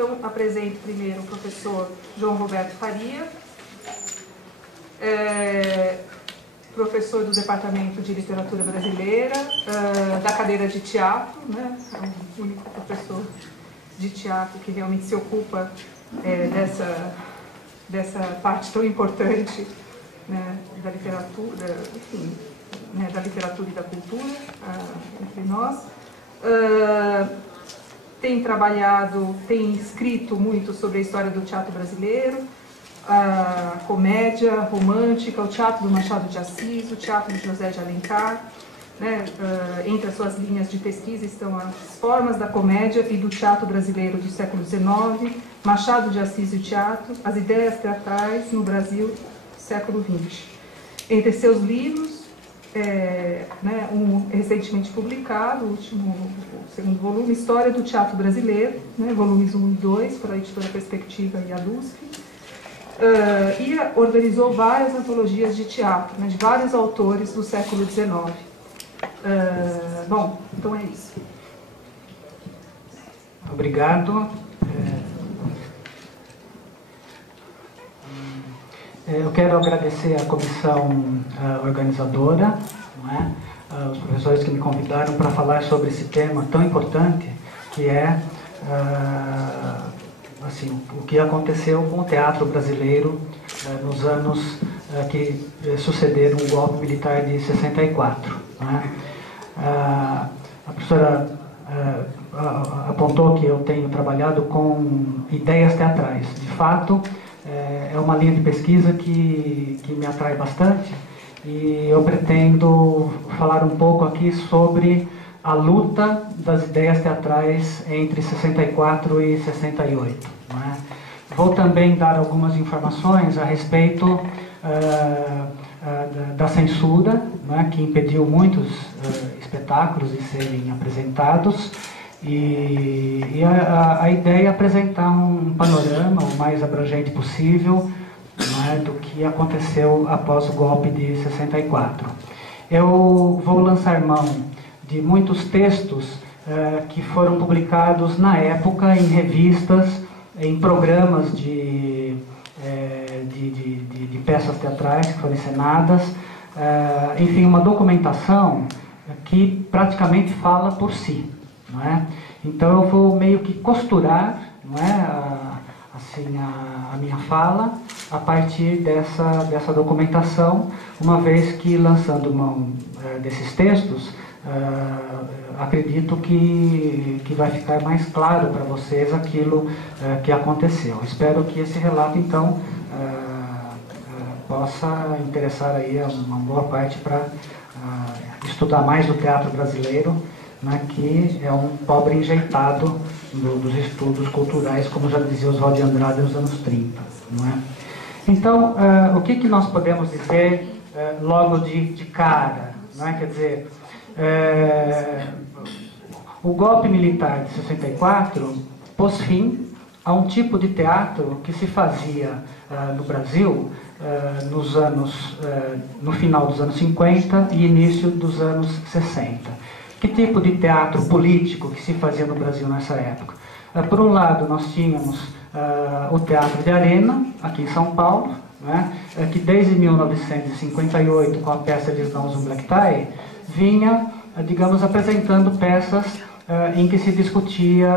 Então, apresento primeiro o professor João Roberto Faria, professor do Departamento de Literatura Brasileira, da cadeira de teatro, né? É o único professor de teatro que realmente se ocupa dessa parte tão importante, né, da literatura, enfim, né, da literatura e da cultura entre nós. Tem trabalhado, tem escrito muito sobre a história do teatro brasileiro, a comédia romântica, o teatro do Machado de Assis, o teatro de José de Alencar, né? Entre as suas linhas de pesquisa estão as formas da comédia e do teatro brasileiro do século XIX, Machado de Assis e o teatro, as ideias teatrais no Brasil do século XX. Entre seus livros, né, um recentemente publicado, o segundo volume, História do Teatro Brasileiro, né, volumes 1 e 2, pela editora Perspectiva e a LUSP, e organizou várias antologias de teatro, né, de vários autores do século XIX. Bom, então é isso. Obrigado. Eu quero agradecer à comissão organizadora, não é? Os professores que me convidaram para falar sobre esse tema tão importante, que é assim, o que aconteceu com o teatro brasileiro nos anos que sucederam o golpe militar de 64. Não é? A professora apontou que eu tenho trabalhado com ideias teatrais. De fato, é uma linha de pesquisa que me atrai bastante, e eu pretendo falar um pouco aqui sobre a luta das ideias teatrais entre 64 e 68. Não é? Vou também dar algumas informações a respeito da censura, não é? Que impediu muitos espetáculos de serem apresentados. E a ideia é apresentar um panorama o mais abrangente possível, não é, do que aconteceu após o golpe de 64. Eu vou lançar mão de muitos textos que foram publicados na época em revistas, em programas de peças teatrais que foram encenadas, enfim, uma documentação que praticamente fala por si. Não é? Então eu vou meio que costurar, não é, assim, a minha fala a partir dessa documentação, uma vez que, lançando mão desses textos, acredito que vai ficar mais claro para vocês aquilo que aconteceu. Espero que esse relato, então, possa interessar aí uma boa parte para estudar mais do teatro brasileiro, né, que é um pobre enjeitado dos estudos culturais, como já dizia Oswald de Andrade nos anos 30. Não é? Então, o que nós podemos dizer logo de cara? Não é? Quer dizer, o golpe militar de 64 pôs fim a um tipo de teatro que se fazia no Brasil no final dos anos 50 e início dos anos 60. Que tipo de teatro político que se fazia no Brasil nessa época? Por um lado, nós tínhamos o Teatro de Arena, aqui em São Paulo, né, que desde 1958, com a peça Eles Não Usam Black Tie, vinha, digamos, apresentando peças em que se discutia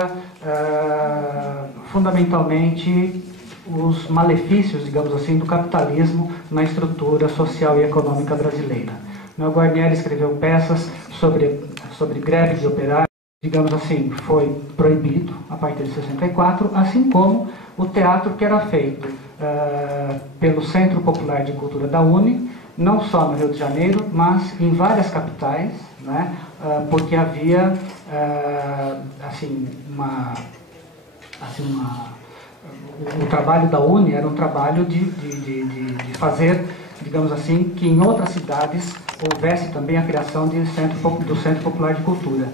fundamentalmente os malefícios, digamos assim, do capitalismo na estrutura social e econômica brasileira. O Guarnieri escreveu peças sobre greve de operários, digamos assim, foi proibido a partir de 64, assim como o teatro que era feito pelo Centro Popular de Cultura da UNE, não só no Rio de Janeiro, mas em várias capitais, né, porque havia o trabalho da UNE era um trabalho de fazer, digamos assim, que em outras cidades houvesse também a criação do Centro Popular de Cultura.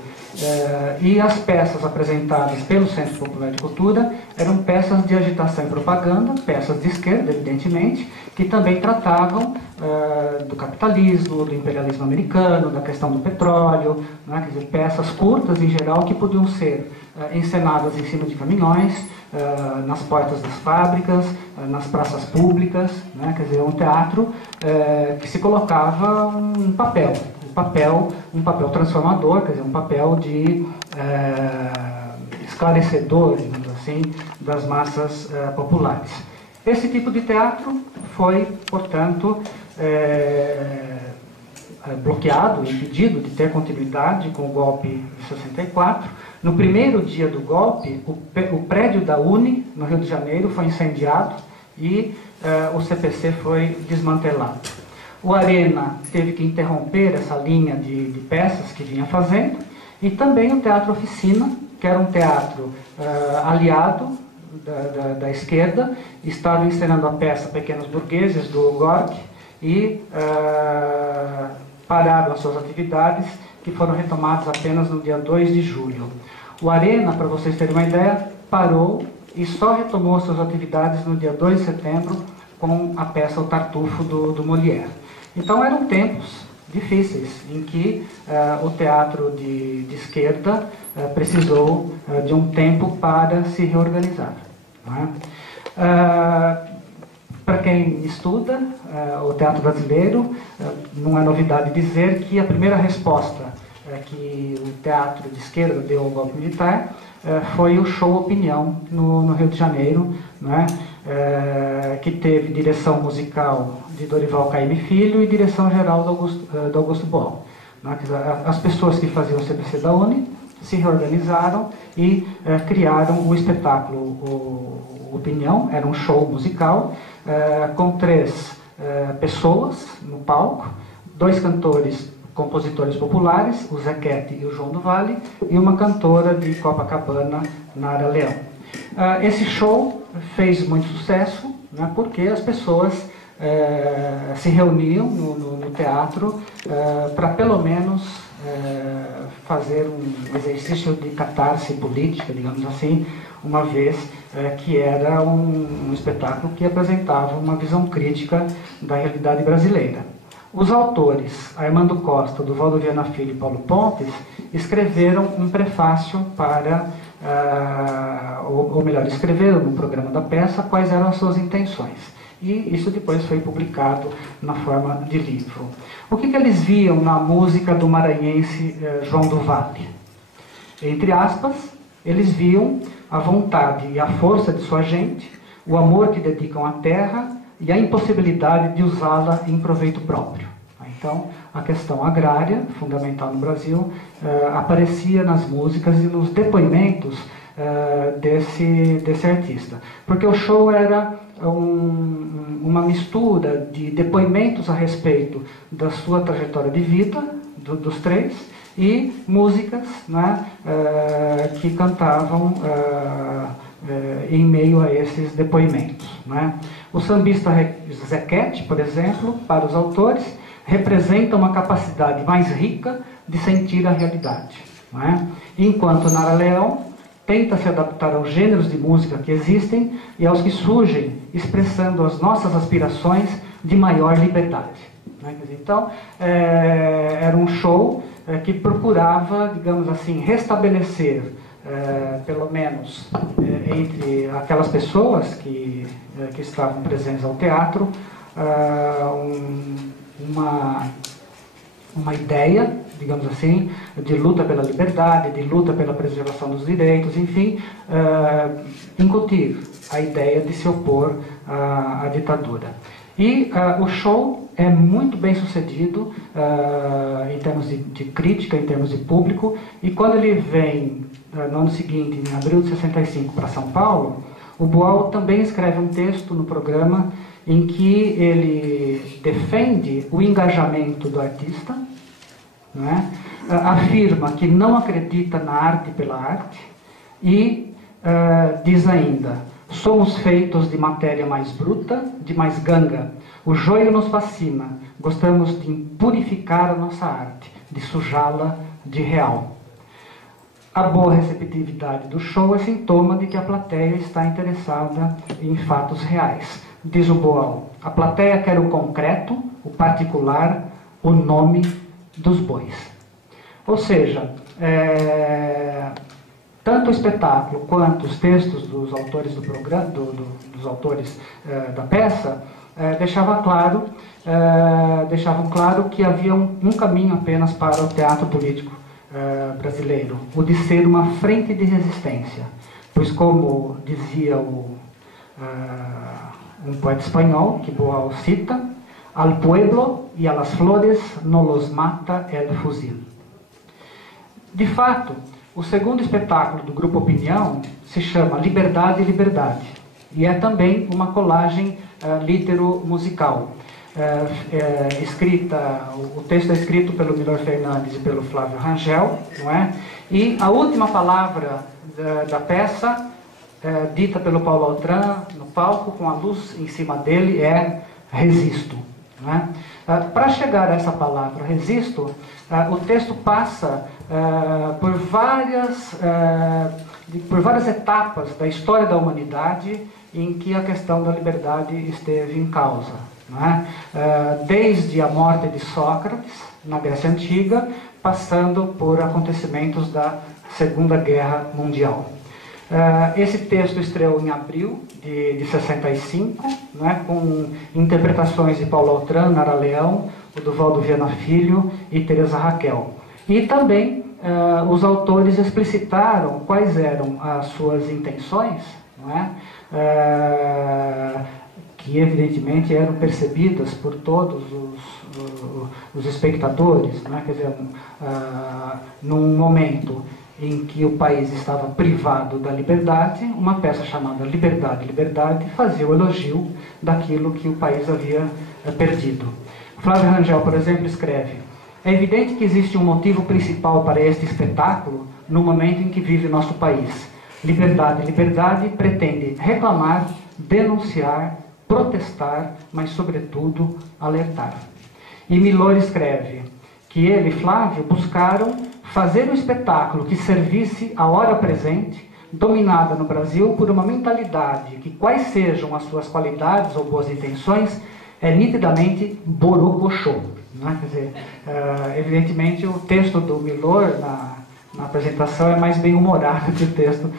E as peças apresentadas pelo Centro Popular de Cultura eram peças de agitação e propaganda, peças de esquerda, evidentemente, que também tratavam do capitalismo, do imperialismo americano, da questão do petróleo, né? Quer dizer, peças curtas em geral que podiam ser encenadas em cima de caminhões, nas portas das fábricas, nas praças públicas, né? Quer dizer, um teatro que se colocava um papel transformador, quer dizer, um papel de esclarecedor, digamos assim, das massas populares. Esse tipo de teatro foi, portanto, bloqueado, impedido de ter continuidade com o golpe de 64. No primeiro dia do golpe, o prédio da UNE, no Rio de Janeiro, foi incendiado e o CPC foi desmantelado. O Arena teve que interromper essa linha de peças que vinha fazendo, e também o Teatro Oficina, que era um teatro aliado da esquerda, estava encenando a peça Pequenos Burgueses, do Gorky, e pararam as suas atividades, que foram retomadas apenas no dia 2 de julho. O Arena, para vocês terem uma ideia, parou e só retomou suas atividades no dia 2 de setembro com a peça O Tartufo, do Molière. Então eram tempos difíceis em que o teatro de esquerda precisou de um tempo para se reorganizar. Não é? Para quem estuda o teatro brasileiro, não é novidade dizer que a primeira resposta que o teatro de esquerda deu ao golpe militar foi o show Opinião, no Rio de Janeiro, né? Que teve direção musical de Dorival Caymmi Filho e direção geral do Augusto Boal. Né? As pessoas que faziam o CPC da UNE se reorganizaram e criaram o espetáculo o Opinião. Era um show musical com 3 pessoas no palco, 2 compositores populares, o Zequete e o João do Vale, e uma cantora de Copacabana, Nara Leão. Esse show fez muito sucesso, né, porque as pessoas se reuniam no teatro para pelo menos fazer um exercício de catarse política, digamos assim, uma vez que era um espetáculo que apresentava uma visão crítica da realidade brasileira. Os autores, Armando Costa, Duvaldo Viana Filho e Paulo Pontes, escreveram um prefácio para, ou melhor, escreveram no programa da peça quais eram as suas intenções. E isso depois foi publicado na forma de livro. O que eles viam na música do maranhense João do Vale? Entre aspas, eles viam a vontade e a força de sua gente, o amor que dedicam à terra e a impossibilidade de usá-la em proveito próprio. Então, a questão agrária, fundamental no Brasil, aparecia nas músicas e nos depoimentos desse artista. Porque o show era uma mistura de depoimentos a respeito da sua trajetória de vida, dos 3, e músicas, né, que cantavam em meio a esses depoimentos. Né? O sambista Zequete, por exemplo, para os autores, representa uma capacidade mais rica de sentir a realidade. Né? Enquanto Nara Leão tenta se adaptar aos gêneros de música que existem e aos que surgem, expressando as nossas aspirações de maior liberdade. Né? Então, era um show que procurava, digamos assim, restabelecer, pelo menos entre aquelas pessoas que estavam presentes ao teatro, uma ideia, digamos assim, de luta pela liberdade, de luta pela preservação dos direitos, enfim, incutir a ideia de se opor à ditadura. E o show é muito bem sucedido em termos de crítica, em termos de público, e quando ele vem no ano seguinte, em abril de 65, para São Paulo, o Boal também escreve um texto no programa em que ele defende o engajamento do artista, né? Afirma que não acredita na arte pela arte e diz ainda: somos feitos de matéria mais bruta, de mais ganga. O joio nos fascina, gostamos de purificar a nossa arte, de sujá-la de real. A boa receptividade do show é sintoma de que a plateia está interessada em fatos reais. Diz o Boal: a plateia quer o concreto, o particular, o nome dos bois. Ou seja, tanto o espetáculo quanto os textos dos autores do programa, dos autores da peça, deixavam claro que havia um caminho apenas para o teatro político brasileiro, o de ser uma frente de resistência, pois, como dizia um poeta espanhol, que Boal cita, al pueblo y a las flores no los mata el fusil. De fato, o segundo espetáculo do Grupo Opinião se chama Liberdade e Liberdade, e é também uma colagem litero-musical. O texto é escrito pelo Milor Fernandes e pelo Flávio Rangel, não é? E a última palavra da peça, dita pelo Paulo Altran no palco, com a luz em cima dele, é "Resisto". Não é? Para chegar a essa palavra "resisto", o texto passa por várias etapas da história da humanidade em que a questão da liberdade esteve em causa. Não é? Desde a morte de Sócrates, na Grécia Antiga, passando por acontecimentos da Segunda Guerra Mundial. Esse texto estreou em abril de 65, né, com interpretações de Paulo Altran, Nara Leão, Oduvaldo Viana Filho e Teresa Raquel. E também os autores explicitaram quais eram as suas intenções, não é? Que evidentemente eram percebidas por todos os espectadores, não é? Quer dizer, num momento em que o país estava privado da liberdade, uma peça chamada Liberdade, Liberdade fazia o elogio daquilo que o país havia perdido. Flávio Rangel, por exemplo, escreve: é evidente que existe um motivo principal para este espetáculo no momento em que vive nosso país. Liberdade, Liberdade pretende reclamar, denunciar, protestar, mas, sobretudo, alertar. E Milor escreve que ele e Flávio buscaram fazer um espetáculo que servisse à hora presente, dominada no Brasil por uma mentalidade que, quais sejam as suas qualidades ou boas intenções, é nitidamente borocochô. Não é? Quer dizer, evidentemente o texto do Milor na apresentação é mais bem humorado que o texto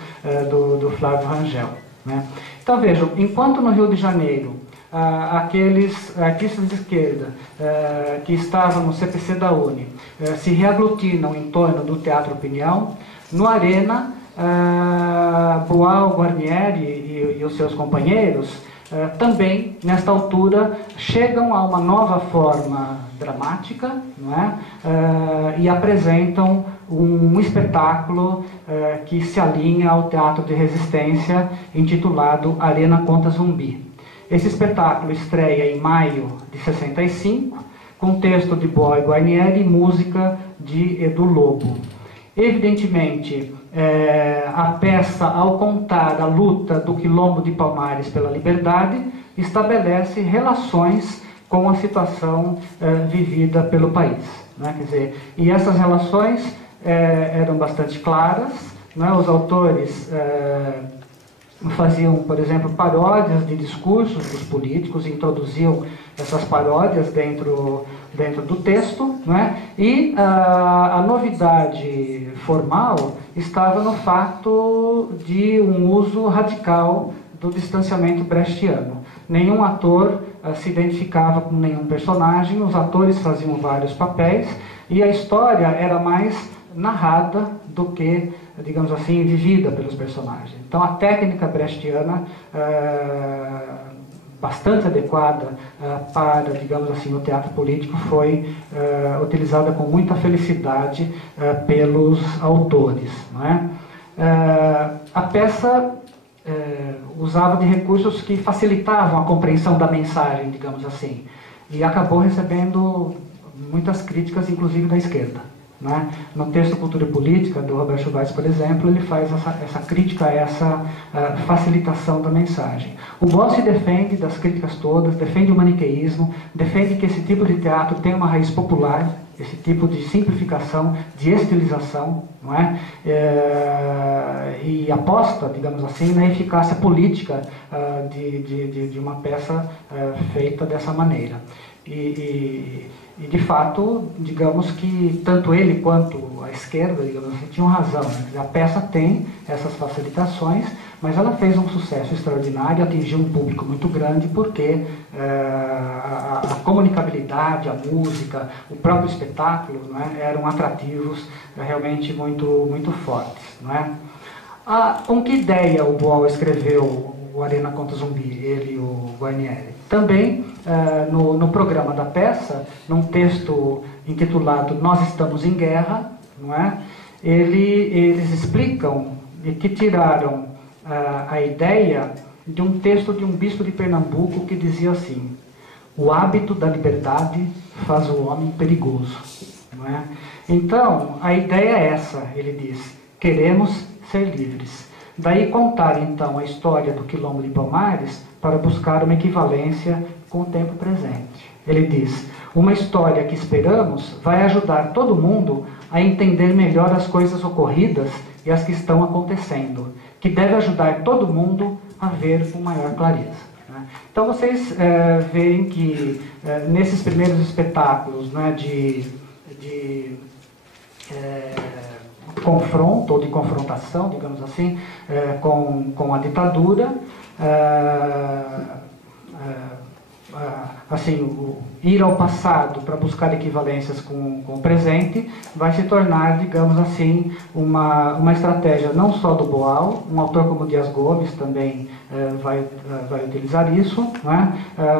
do Flávio Rangel. Né? Então vejam, enquanto no Rio de Janeiro aqueles artistas de esquerda que estavam no CPC da UNE se reaglutinam em torno do Teatro Opinião, no Arena, Boal, Guarnieri e os seus companheiros também, nesta altura, chegam a uma nova forma dramática, não é? E apresentam um espetáculo que se alinha ao teatro de resistência, intitulado Arena contra Zumbi. Esse espetáculo estreia em maio de 65, com texto de Boal e Guarnieri e música de Edu Lobo. Evidentemente, a peça, ao contar a luta do Quilombo de Palmares pela liberdade, estabelece relações com a situação vivida pelo país. Né? Quer dizer, e essas relações eram bastante claras, né? Os autores faziam, por exemplo, paródias de discursos dos políticos, introduziam essas paródias dentro do texto, né? E a novidade formal estava no fato de um uso radical do distanciamento brechtiano. Nenhum ator se identificava com nenhum personagem, os atores faziam vários papéis e a história era mais narrada do que, digamos assim, vivida pelos personagens. Então a técnica brechtiana, bastante adequada para, digamos assim, o teatro político, foi utilizada com muita felicidade pelos autores. Não é? A peça usava de recursos que facilitavam a compreensão da mensagem, digamos assim, e acabou recebendo muitas críticas, inclusive da esquerda. Né? No texto Cultura e Política, do Roberto Weiss, por exemplo, ele faz essa crítica a essa facilitação da mensagem. O Boal se defende das críticas todas, defende o maniqueísmo, defende que esse tipo de teatro tem uma raiz popular, esse tipo de simplificação, de estilização, não é? E aposta, digamos assim, na eficácia política de uma peça feita dessa maneira. E de fato, digamos que tanto ele quanto a esquerda, digamos assim, tinham razão, né? A peça tem essas facilitações, mas ela fez um sucesso extraordinário, atingiu um público muito grande porque a comunicabilidade, a música, o próprio espetáculo, não é, eram atrativos realmente muito fortes. Não é? Com que ideia o Boal escreveu o Arena contra o Zumbi, ele e o Guarnieri? Também no programa da peça, num texto intitulado Nós Estamos em Guerra, não é? Eles explicam que tiraram a ideia de um texto de um bispo de Pernambuco que dizia assim: o hábito da liberdade faz o homem perigoso. Não é? Então, a ideia é essa, ele diz: queremos ser livres. Daí contar então a história do Quilombo de Palmares para buscar uma equivalência com o tempo presente. Ele diz: uma história que esperamos vai ajudar todo mundo a entender melhor as coisas ocorridas e as que estão acontecendo, que deve ajudar todo mundo a ver com maior clareza. Né? Então vocês veem que nesses primeiros espetáculos, né, de confronto ou de confrontação, digamos assim, com a ditadura, assim, ir ao passado para buscar equivalências com o presente vai se tornar, digamos assim, uma estratégia não só do Boal, um autor como Dias Gomes também vai utilizar isso, não é?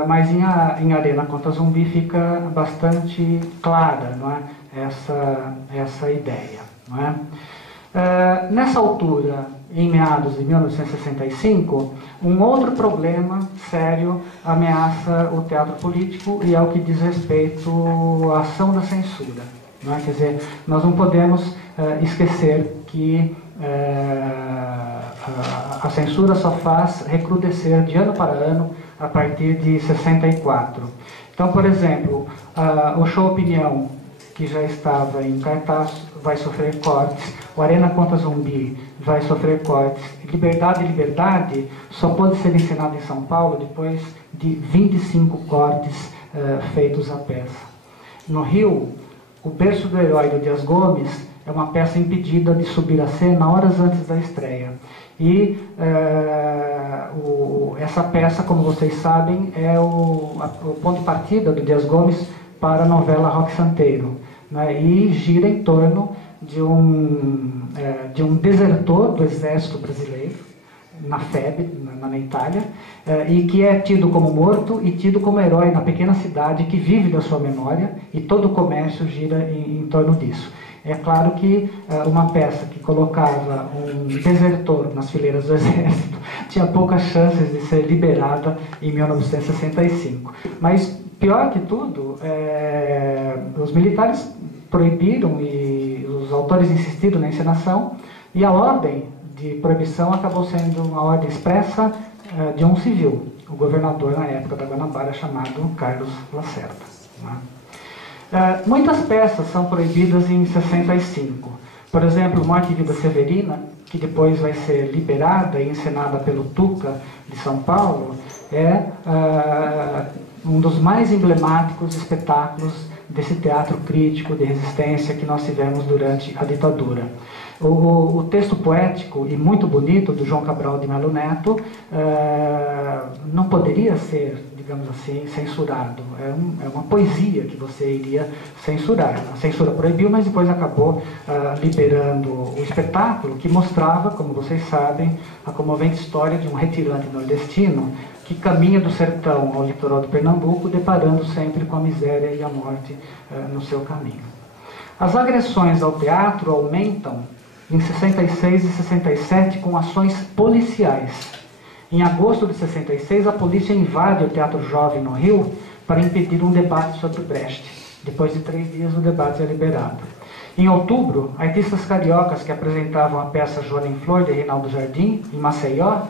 Mas em Arena contra Zumbi fica bastante clara, não é? essa ideia. Não é? Nessa altura, em meados de 1965, um outro problema sério ameaça o teatro político e é o que diz respeito à ação da censura. Não é? Quer dizer, nós não podemos esquecer que a censura só faz recrudescer de ano para ano a partir de 64. Então, por exemplo, o Show Opinião, que já estava em cartaz, vai sofrer cortes. O Arena contra Zumbi vai sofrer cortes. Liberdade, Liberdade só pôde ser encenado em São Paulo depois de 25 cortes feitos à peça. No Rio, O Berço do Herói, do Dias Gomes, é uma peça impedida de subir à cena horas antes da estreia. E essa peça, como vocês sabem, é o ponto de partida do Dias Gomes para a novela Roque Santeiro, né? E gira em torno de um desertor do exército brasileiro, na FEB, na Itália, e que é tido como morto e tido como herói na pequena cidade que vive da sua memória, e todo o comércio gira em torno disso. É claro que uma peça que colocava um desertor nas fileiras do exército tinha poucas chances de ser liberada em 1965. Mas, pior que tudo, os militares proibiram e os autores insistiram na encenação, e a ordem de proibição acabou sendo uma ordem expressa de um civil, o governador na época da Guanabara, chamado Carlos Lacerda. Né? Muitas peças são proibidas em 65. Por exemplo, Morte e Vida Severina, que depois vai ser liberada e encenada pelo Tuca de São Paulo, é um dos mais emblemáticos espetáculos desse teatro crítico de resistência que nós tivemos durante a ditadura. O texto poético e muito bonito do João Cabral de Melo Neto não poderia ser, digamos assim, censurado. É uma poesia que você iria censurar. A censura proibiu, mas depois acabou liberando o espetáculo, que mostrava, como vocês sabem, a comovente história de um retirante nordestino que caminha do sertão ao litoral de Pernambuco, deparando sempre com a miséria e a morte no seu caminho. As agressões ao teatro aumentam em 66 e 67 com ações policiais. Em agosto de 66, a polícia invade o Teatro Jovem no Rio para impedir um debate sobre Brecht. Depois de 3 dias, o debate é liberado. Em outubro, artistas cariocas que apresentavam a peça Joana em Flor, de Reinaldo Jardim, em Maceió,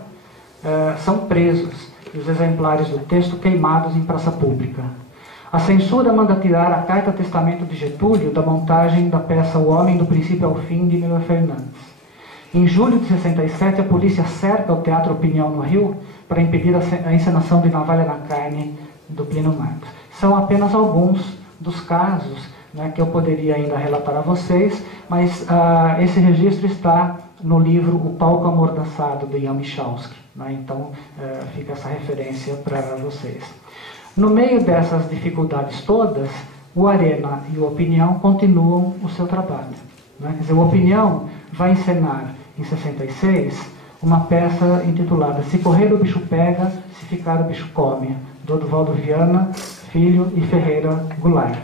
são presos e os exemplares do texto queimados em praça pública. A censura manda tirar a Carta Testamento de Getúlio da montagem da peça O Homem do Princípio ao Fim, de Miller Fernandes. Em julho de 67, a polícia cerca o Teatro Opinião no Rio para impedir a encenação de Navalha na Carne, do Plínio Marcos. são apenas alguns dos casos, né, que eu poderia ainda relatar a vocês, mas esse registro está no livro O Palco Amordaçado, de Jan Michalski, né, então fica essa referência para vocês. No meio dessas dificuldades todas, o Arena e o Opinião continuam o seu trabalho, né? Quer dizer, o Opinião vai encenar em 66 uma peça intitulada Se Correr o Bicho Pega, Se Ficar o Bicho Come, do Oduvaldo Viana Filho e Ferreira Goulart.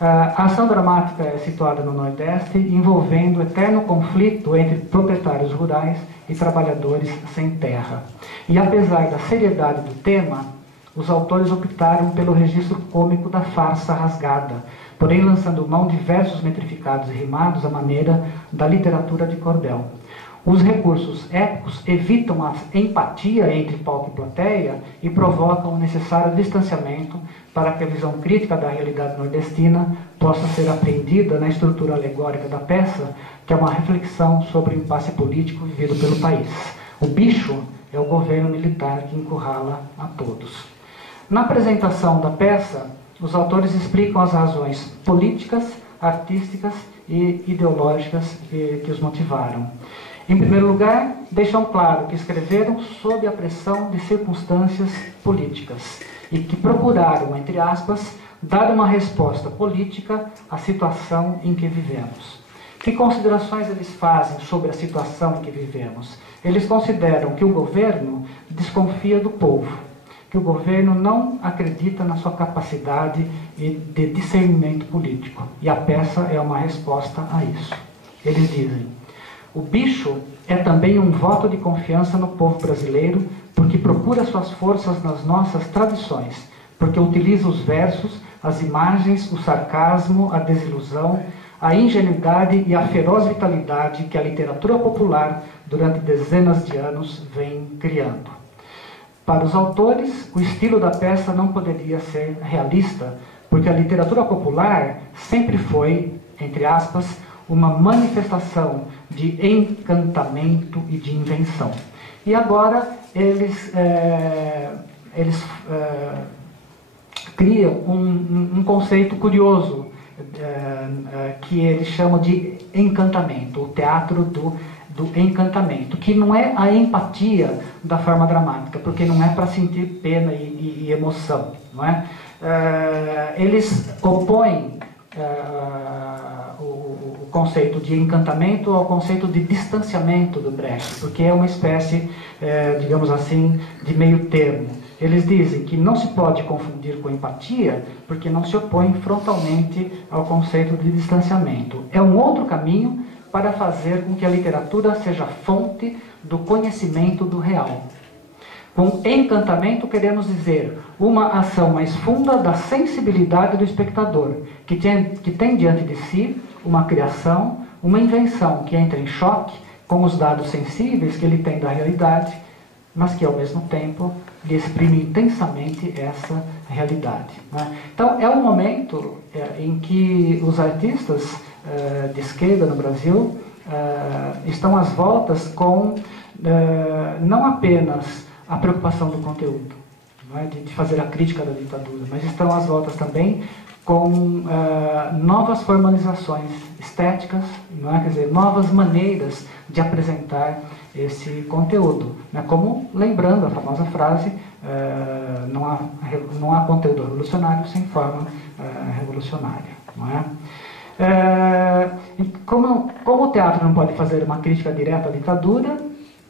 A ação dramática é situada no Nordeste, envolvendo o eterno conflito entre proprietários rurais e trabalhadores sem terra. E apesar da seriedade do tema, os autores optaram pelo registro cômico da farsa rasgada, porém lançando mão de versos metrificados e rimados à maneira da literatura de cordel. Os recursos épicos evitam a empatia entre palco e plateia e provocam o necessário distanciamento para que a visão crítica da realidade nordestina possa ser apreendida na estrutura alegórica da peça, que é uma reflexão sobre o impasse político vivido pelo país. O bicho é o governo militar que encurrala a todos. Na apresentação da peça, os autores explicam as razões políticas, artísticas e ideológicas que os motivaram. Em primeiro lugar, deixam claro que escreveram sob a pressão de circunstâncias políticas e que procuraram, entre aspas, dar uma resposta política à situação em que vivemos. Que considerações eles fazem sobre a situação em que vivemos? Eles consideram que o governo desconfia do povo, que o governo não acredita na sua capacidade de discernimento político. E a peça é uma resposta a isso. Eles dizem: o bicho é também um voto de confiança no povo brasileiro, porque procura suas forças nas nossas tradições, porque utiliza os versos, as imagens, o sarcasmo, a desilusão, a ingenuidade e a feroz vitalidade que a literatura popular, durante dezenas de anos, vem criando. Para os autores, o estilo da peça não poderia ser realista, porque a literatura popular sempre foi, entre aspas, uma manifestação de encantamento e de invenção. E agora eles criam um conceito curioso, que eles chamam de encantamento, o teatro do encantamento, que não é a empatia da forma dramática, porque não é para sentir pena e emoção, não é? Eles opõem o conceito de encantamento ao conceito de distanciamento do Brecht, porque é uma espécie, digamos assim, de meio termo. Eles dizem que não se pode confundir com empatia, porque não se opõe frontalmente ao conceito de distanciamento. É um outro caminho para fazer com que a literatura seja fonte do conhecimento do real. Com encantamento queremos dizer uma ação mais funda da sensibilidade do espectador, que tem diante de si uma criação, uma invenção que entra em choque com os dados sensíveis que ele tem da realidade, mas que ao mesmo tempo lhe exprime intensamente essa realidade, né? Então é um momento em que os artistas de esquerda no Brasil estão às voltas com não apenas a preocupação do conteúdo, não é? de fazer a crítica da ditadura, mas estão às voltas também com novas formalizações estéticas, não é? Quer dizer, novas maneiras de apresentar esse conteúdo, né? Como, lembrando a famosa frase, não há conteúdo revolucionário sem forma revolucionária, não é? Como o teatro não pode fazer uma crítica direta à ditadura,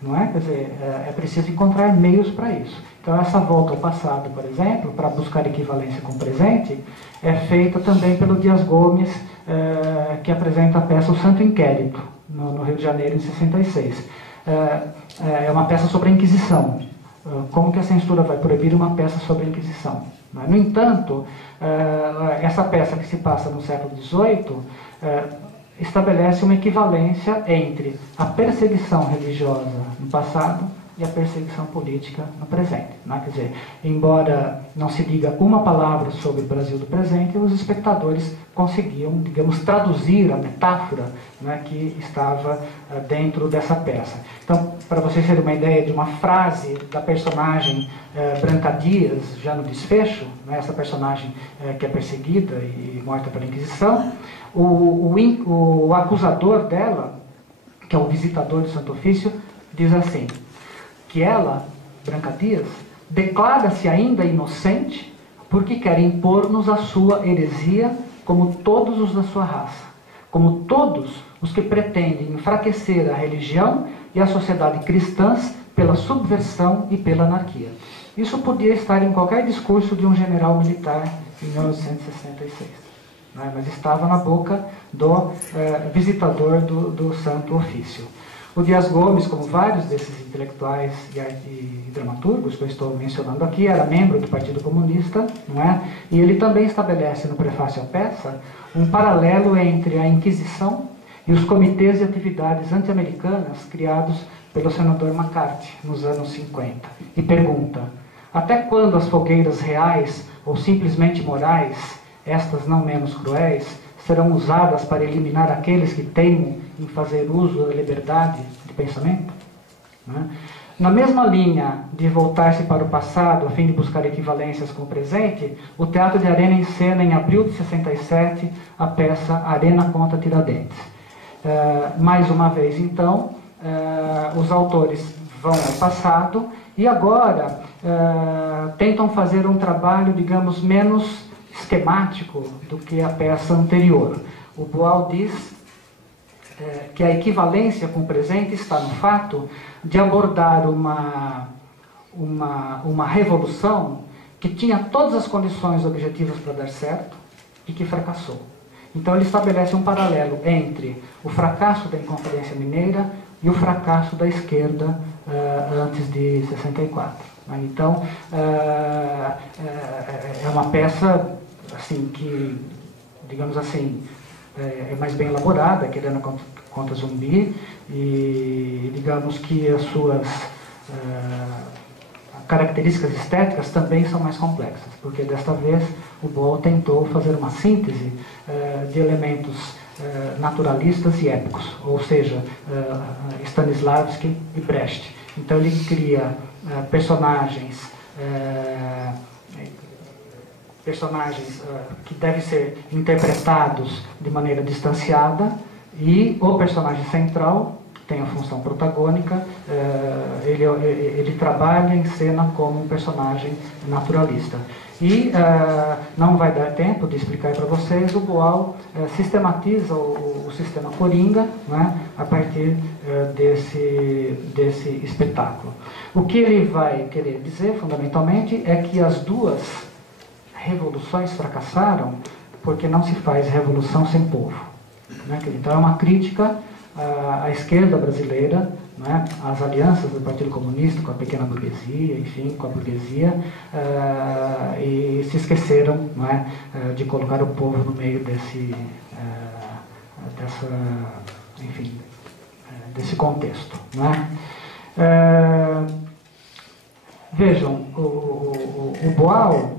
não é? Quer dizer, é preciso encontrar meios para isso. Então essa volta ao passado, por exemplo, para buscar equivalência com o presente, é feita também pelo Dias Gomes, que apresenta a peça O Santo Inquérito, no Rio de Janeiro, em 66. É uma peça sobre a Inquisição. Como que a censura vai proibir uma peça sobre a Inquisição? No entanto, essa peça que se passa no século XVIII estabelece uma equivalência entre a perseguição religiosa no passado e a perseguição política no presente. Né? Quer dizer, embora não se diga uma palavra sobre o Brasil do presente, os espectadores conseguiam, digamos, traduzir a metáfora, né, que estava dentro dessa peça. Então, para vocês terem uma ideia de uma frase da personagem Branca Dias, já no desfecho, né, essa personagem que é perseguida e morta pela Inquisição, o acusador dela, que é o visitador do Santo Ofício, diz assim, que ela, Branca Dias, declara-se ainda inocente porque quer impor-nos a sua heresia como todos os da sua raça, como todos os que pretendem enfraquecer a religião e a sociedade cristãs pela subversão e pela anarquia. Isso podia estar em qualquer discurso de um general militar em 1966, né? Mas estava na boca do visitador do Santo Ofício. O Dias Gomes, como vários desses intelectuais e dramaturgos que eu estou mencionando aqui, era membro do Partido Comunista, não é? E ele também estabelece no prefácio à peça um paralelo entre a Inquisição e os comitês de atividades anti-americanas criados pelo senador McCarthy nos anos 50. E pergunta, até quando as fogueiras reais ou simplesmente morais, estas não menos cruéis, serão usadas para eliminar aqueles que teimam em fazer uso da liberdade de pensamento? Né? Na mesma linha de voltar-se para o passado a fim de buscar equivalências com o presente, o Teatro de Arena encena em abril de 67 a peça Arena contra Tiradentes. Mais uma vez, então, os autores vão ao passado e agora tentam fazer um trabalho, digamos, menos esquemático do que a peça anterior. O Boal diz que a equivalência com o presente está no fato de abordar uma revolução que tinha todas as condições objetivas para dar certo e que fracassou. Então ele estabelece um paralelo entre o fracasso da Inconfidência Mineira e o fracasso da esquerda antes de 64. Então é uma peça assim que, digamos assim, é mais bem elaborada, que Arena contra Zumbi, e digamos que as suas características estéticas também são mais complexas, porque desta vez o Boal tentou fazer uma síntese de elementos naturalistas e épicos, ou seja, Stanislavski e Brecht. Então ele cria personagens que devem ser interpretados de maneira distanciada, e o personagem central tem a função protagônica, ele trabalha em cena como um personagem naturalista. E não vai dar tempo de explicar para vocês, o Boal sistematiza o sistema Coringa, né, a partir desse espetáculo. O que ele vai querer dizer, fundamentalmente, é que as duas revoluções fracassaram porque não se faz revolução sem povo. Né? Então é uma crítica à esquerda brasileira, né? Às alianças do Partido Comunista com a pequena burguesia, enfim, com a burguesia, e se esqueceram, não é, de colocar o povo no meio desse contexto. Não é? Vejam, o Boal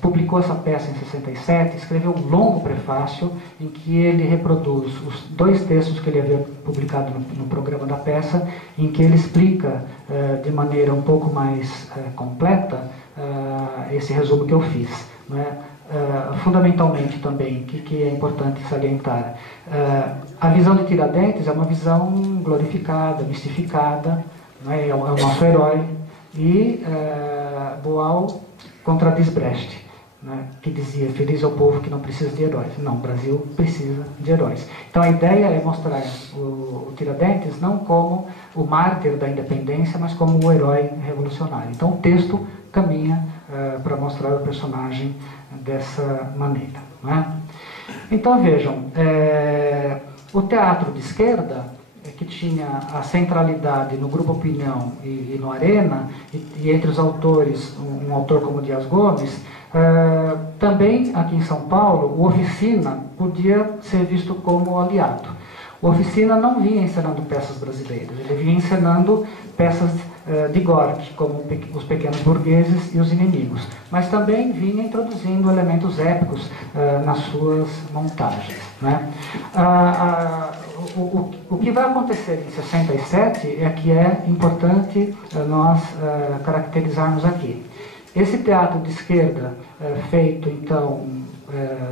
publicou essa peça em 67, escreveu um longo prefácio em que ele reproduz os dois textos que ele havia publicado no programa da peça, em que ele explica de maneira um pouco mais completa esse resumo que eu fiz. Né? Fundamentalmente também, que é importante salientar, a visão de Tiradentes é uma visão glorificada, mistificada, né? É o nosso herói, e Boal contradiz Brecht, né, que dizia, feliz é o povo que não precisa de heróis. Não, o Brasil precisa de heróis. Então a ideia é mostrar o Tiradentes não como o mártir da independência, mas como o herói revolucionário. Então o texto caminha para mostrar o personagem dessa maneira. Né? Então vejam, o teatro de esquerda, que tinha a centralidade no Grupo Opinião e no Arena, e entre os autores, um autor como Dias Gomes, também aqui em São Paulo, o Oficina podia ser visto como aliado. O Oficina não vinha encenando peças brasileiras, ele vinha encenando peças de Gorky, como Os Pequenos Burgueses e Os Inimigos, mas também vinha introduzindo elementos épicos nas suas montagens, né? O que vai acontecer em 67 é que é importante nós caracterizarmos aqui. Esse teatro de esquerda, feito então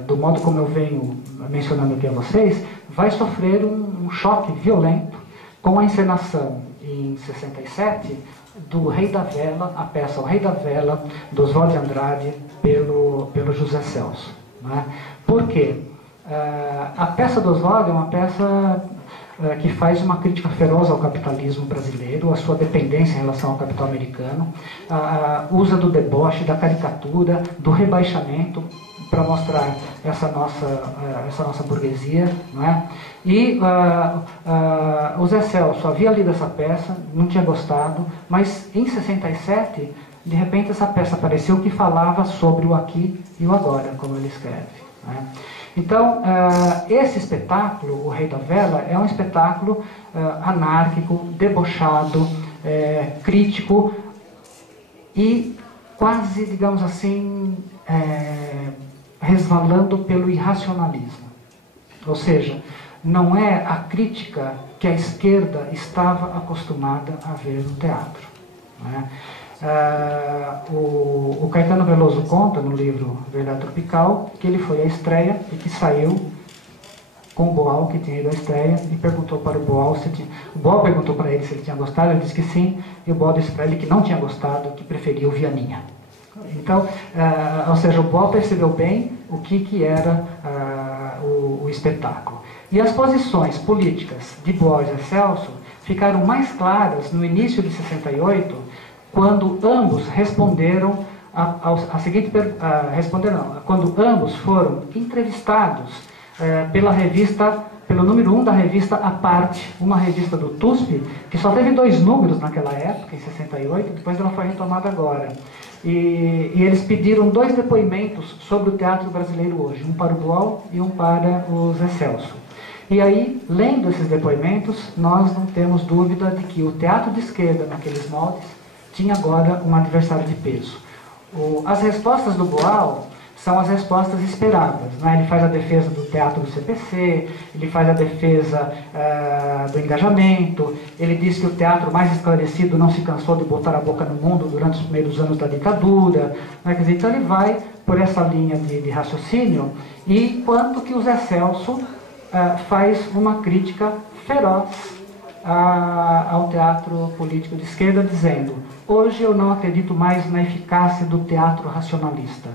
do modo como eu venho mencionando aqui a vocês, vai sofrer um choque violento com a encenação em 67 do Rei da Vela, a peça O Rei da Vela, do Oswald de Andrade, pelo José Celso, né? Por quê? A peça do Oswald é uma peça que faz uma crítica feroz ao capitalismo brasileiro, a sua dependência em relação ao capital americano, usa do deboche, da caricatura, do rebaixamento para mostrar essa nossa burguesia, não é? E o Zé Celso havia lido essa peça, não tinha gostado, mas em 67, de repente essa peça apareceu que falava sobre o aqui e o agora, como ele escreve, né? Então, esse espetáculo, O Rei da Vela, é um espetáculo anárquico, debochado, crítico e quase, digamos assim, resvalando pelo irracionalismo. Ou seja, não é a crítica que a esquerda estava acostumada a ver no teatro, né? O Caetano Veloso conta no livro Verdade Tropical que ele foi à estreia e que saiu com o Boal, que tinha ido à estreia, e perguntou para o Boal o Boal perguntou para ele se ele tinha gostado, ele disse que sim, e o Boal disse para ele que não tinha gostado, que preferia o Vianinha. Então, ou seja, o Boal percebeu bem o que era o espetáculo. E as posições políticas de Boal e Zé Celso ficaram mais claras no início de 68, quando ambos responderam a seguinte pergunta, quando ambos foram entrevistados pelo número 1 da revista A Parte, uma revista do TUSP, que só teve 2 números naquela época, em 68, depois ela foi retomada agora. E eles pediram 2 depoimentos sobre o teatro brasileiro hoje, um para o Boal e um para o Zé Celso. E aí, lendo esses depoimentos, nós não temos dúvida de que o teatro de esquerda, naqueles moldes, tinha agora um adversário de peso. As respostas do Boal são as respostas esperadas, né? Ele faz a defesa do teatro do CPC, ele faz a defesa do engajamento, ele diz que o teatro mais esclarecido não se cansou de botar a boca no mundo durante os primeiros anos da ditadura, né? Quer dizer, então ele vai por essa linha de raciocínio, e enquanto que o Zé Celso faz uma crítica feroz ao teatro político de esquerda, dizendo: hoje eu não acredito mais na eficácia do teatro racionalista.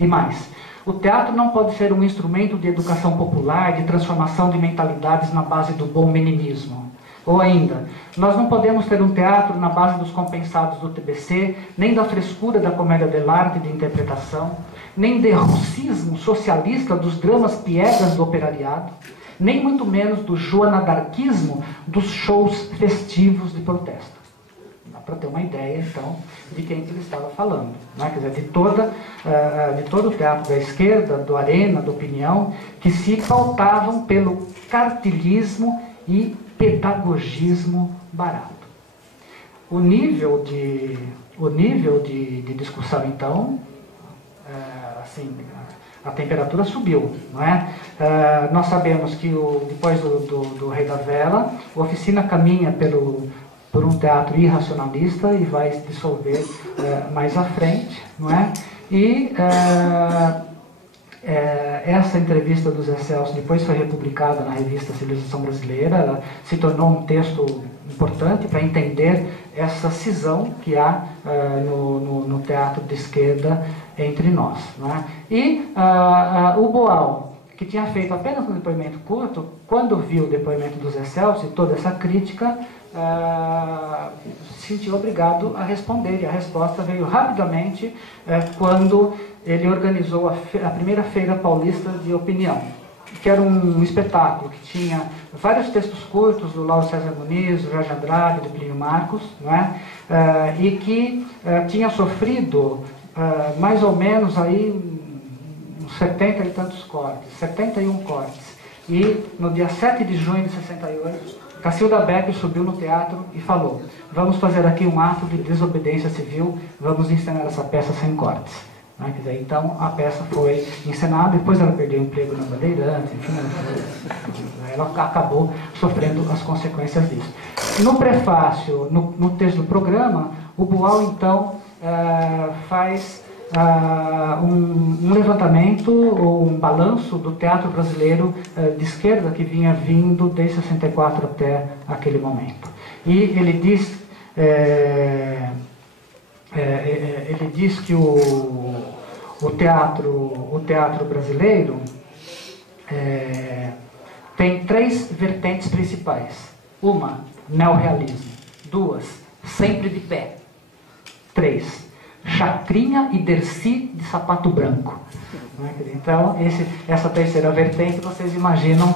E mais, o teatro não pode ser um instrumento de educação popular, de transformação de mentalidades na base do bom meninismo. Ou ainda, nós não podemos ter um teatro na base dos compensados do TBC, nem da frescura da comédia dell'arte de interpretação, nem do russismo socialista dos dramas piegas do operariado, nem muito menos do joanadarquismo dos shows festivos de protesto. Dá para ter uma ideia, então, de quem ele estava falando, né? Quer dizer, de todo o teatro da esquerda, do Arena, da Opinião, que se pautavam pelo cartilismo e pedagogismo barato. O nível de discussão, então, assim, a temperatura subiu, não é? Nós sabemos que depois do Rei da Vela, a Oficina caminha por um teatro irracionalista e vai se dissolver mais à frente, não é? E essa entrevista do Zé Celso depois foi republicada na revista Civilização Brasileira, ela se tornou um texto importante para entender essa cisão que há no teatro de esquerda entre nós, não é? E o Boal, que tinha feito apenas um depoimento curto, quando viu o depoimento do Zé Celso e toda essa crítica, se sentiu obrigado a responder, e a resposta veio rapidamente quando ele organizou a primeira Feira Paulista de Opinião, que era um espetáculo que tinha vários textos curtos do Lauro César Muniz, do Jorge Andrade, do Plínio Marcos, não é? E que tinha sofrido mais ou menos aí uns 70 e tantos cortes, 71 cortes. E no dia 7 de junho de 68, Cacilda Becker subiu no teatro e falou: vamos fazer aqui um ato de desobediência civil, vamos encenar essa peça sem cortes. Né? Quer dizer, então a peça foi encenada, depois ela perdeu o emprego na Bandeirantes, enfim, ela acabou sofrendo as consequências disso. No prefácio, no texto do programa, o Boal então faz um levantamento ou um balanço do teatro brasileiro de esquerda que vinha vindo desde 64 até aquele momento. E ele diz que o teatro brasileiro tem três vertentes principais. Uma, neorrealismo. Duas, sempre de pé. Três, Chacrinha e Dercy de sapato branco. Então, essa terceira vertente, vocês imaginam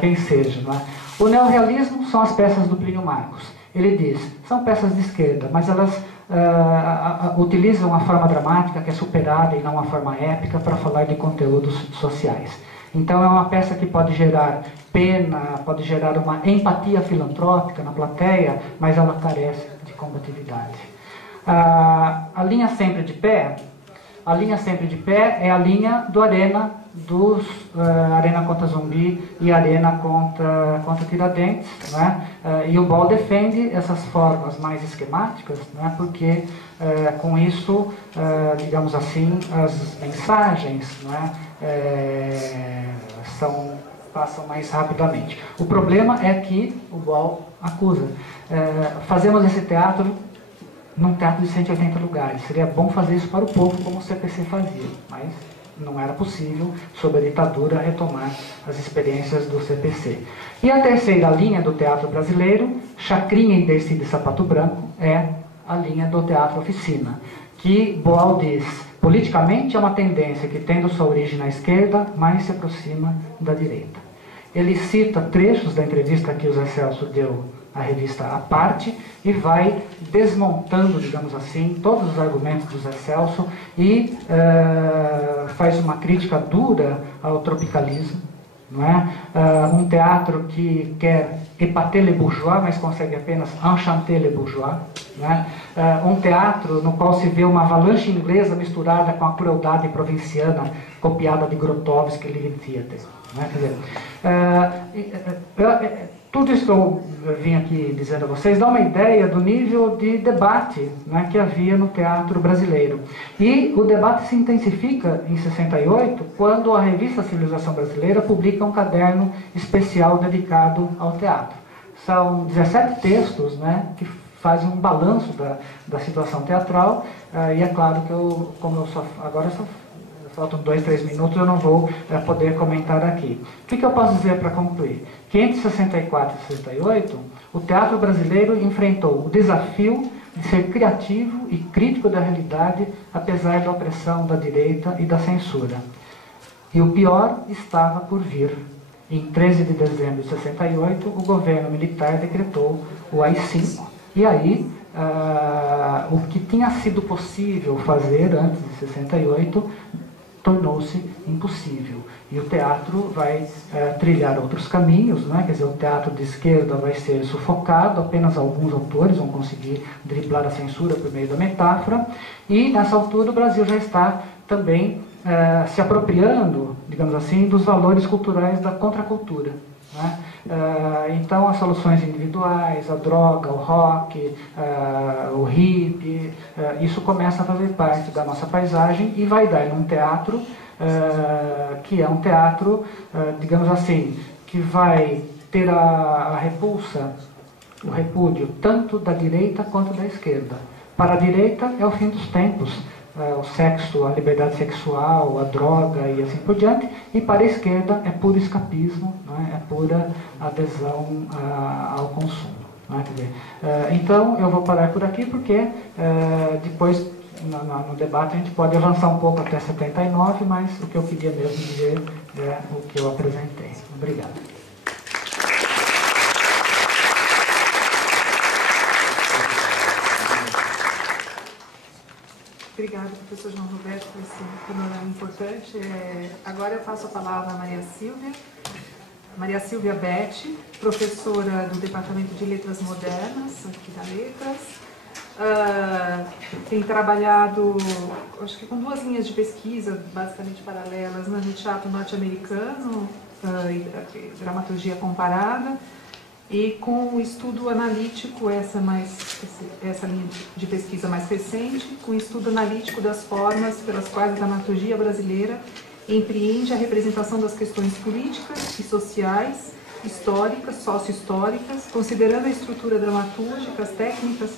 quem seja. Não é? O neorrealismo são as peças do Plínio Marcos. Ele diz, são peças de esquerda, mas elas utilizam a forma dramática, que é superada e não uma forma épica, para falar de conteúdos sociais. Então, é uma peça que pode gerar pena, pode gerar uma empatia filantrópica na plateia, mas ela carece de combatividade. A linha sempre de pé é a linha do Arena, Arena contra Zumbi e Arena contra Tiradentes, né? E o Boal defende essas formas mais esquemáticas, né? Porque com isso, digamos assim, as mensagens, né? Passam mais rapidamente. O problema é que o Boal acusa. Fazemos esse teatro num teatro de 180 lugares. Seria bom fazer isso para o povo, como o CPC fazia, mas não era possível, sob a ditadura, retomar as experiências do CPC. E a terceira linha do teatro brasileiro, Chacrinha e Dercy de sapato branco, é a linha do teatro oficina, que Boal diz, politicamente é uma tendência que, tendo sua origem na esquerda, mais se aproxima da direita. Ele cita trechos da entrevista que o Zé Celso deu à revista A Parte e vai desmontando, digamos assim, todos os argumentos do Zé Celso e faz uma crítica dura ao tropicalismo, não é? Um teatro que quer épater les bourgeois, mas consegue apenas enchanter les bourgeois, não é? Um teatro no qual se vê uma avalanche inglesa misturada com a crueldade provinciana copiada de Grotowski e Living Theatre. Não é? Quer dizer, tudo isso que eu vim aqui dizendo a vocês dá uma ideia do nível de debate, né, que havia no teatro brasileiro. E o debate se intensifica em 68, quando a revista Civilização Brasileira publica um caderno especial dedicado ao teatro. São 17 textos, né, que fazem um balanço da situação teatral, e é claro que agora faltam 2, 3 minutos, eu não vou poder comentar aqui. O que eu posso dizer para concluir? Que entre 64 e 68, o teatro brasileiro enfrentou o desafio de ser criativo e crítico da realidade, apesar da opressão da direita e da censura. E o pior estava por vir. Em 13 de dezembro de 68, o governo militar decretou o AI-5. E aí, o que tinha sido possível fazer antes de 68 tornou-se impossível. E o teatro vai trilhar outros caminhos, né? Quer dizer, o teatro de esquerda vai ser sufocado, apenas alguns autores vão conseguir driblar a censura por meio da metáfora, e nessa altura o Brasil já está também se apropriando, digamos assim, dos valores culturais da contracultura. Né? Então as soluções individuais, a droga, o rock, o hippie, isso começa a fazer parte da nossa paisagem e vai dar num teatro que é um teatro, digamos assim, que vai ter a repulsa, o repúdio tanto da direita quanto da esquerda. Para a direita é o fim dos tempos, o sexo, a liberdade sexual, a droga e assim por diante, e para a esquerda é puro escapismo, né? É pura adesão ao consumo. Né? Quer dizer, então eu vou parar por aqui porque depois no debate a gente pode avançar um pouco até 79, mas o que eu queria mesmo dizer é o que eu apresentei. Obrigado. Obrigada, professor João Roberto, por esse panorama importante. Agora eu passo a palavra à Maria Silvia, Maria Silvia Betti, professora do Departamento de Letras Modernas, aqui da Letras. Tem trabalhado, acho que com 2 linhas de pesquisa, basicamente paralelas, né, no teatro norte-americano, dramaturgia comparada, e com o estudo analítico, essa linha de pesquisa mais recente, com o estudo analítico das formas pelas quais a dramaturgia brasileira empreende a representação das questões políticas e sociais, históricas, socio-históricas, considerando a estrutura dramatúrgica, as técnicas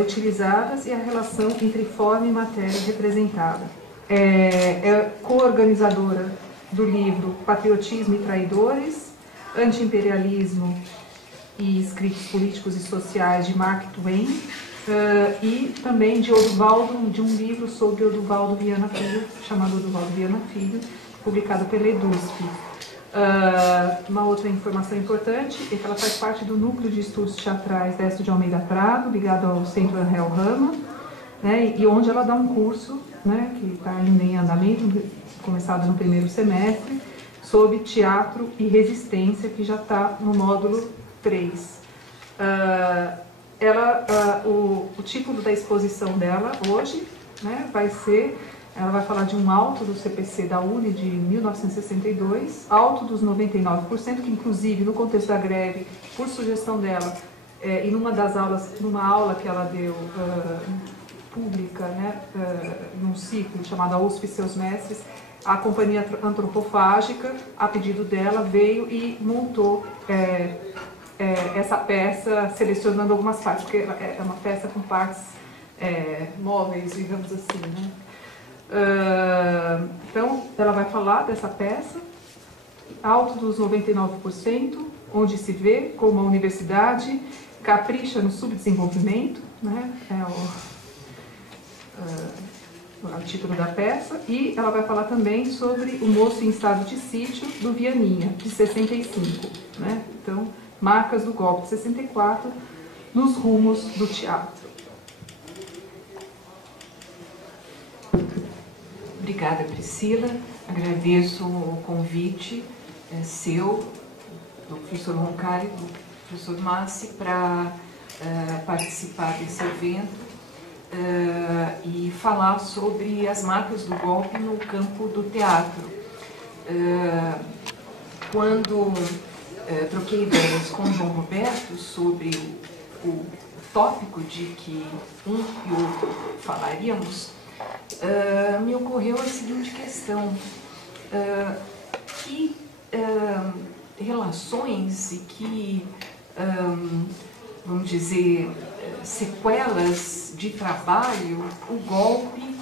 utilizadas e a relação entre forma e matéria representada. É co-organizadora do livro Patriotismo e Traidores, Anti-imperialismo e Escritos Políticos e Sociais, de Mark Twain, e também de um livro sobre Oduvaldo Viana Filho, chamado Oduvaldo Viana Filho, publicado pela EDUSP. Uma outra informação importante é que ela faz parte do Núcleo de Estudos Teatrais Décio de Almeida Prado, ligado ao Centro Angel Rama, né, e onde ela dá um curso, né, que está ainda em andamento, começado no primeiro semestre, sobre teatro e resistência, que já está no módulo 3. O título da exposição dela hoje, né, ela vai falar de um auto do CPC da UNE de 1962, auto dos 99%, que inclusive no contexto da greve, por sugestão dela, e numa aula que ela deu pública, né, num ciclo chamado A USP e Seus Mestres, a Companhia Antropofágica, a pedido dela, veio e montou essa peça, selecionando algumas partes, porque é uma peça com partes móveis, digamos assim, né? Então, ela vai falar dessa peça, Alto dos 99%, onde se vê como a universidade capricha no subdesenvolvimento, né? O título da peça, e ela vai falar também sobre O Moço em Estado de Sítio, do Vianinha, de 65, né? Então, marcas do golpe de 64 nos rumos do teatro. Obrigada, Priscila. Agradeço o convite seu, do professor Roncari e do professor Massi, para participar desse evento e falar sobre as marcas do golpe no campo do teatro. Quando troquei ideias com o João Roberto sobre o tópico de que um e outro falaríamos, me ocorreu a seguinte questão: que relações e que, vamos dizer, sequelas de trabalho o golpe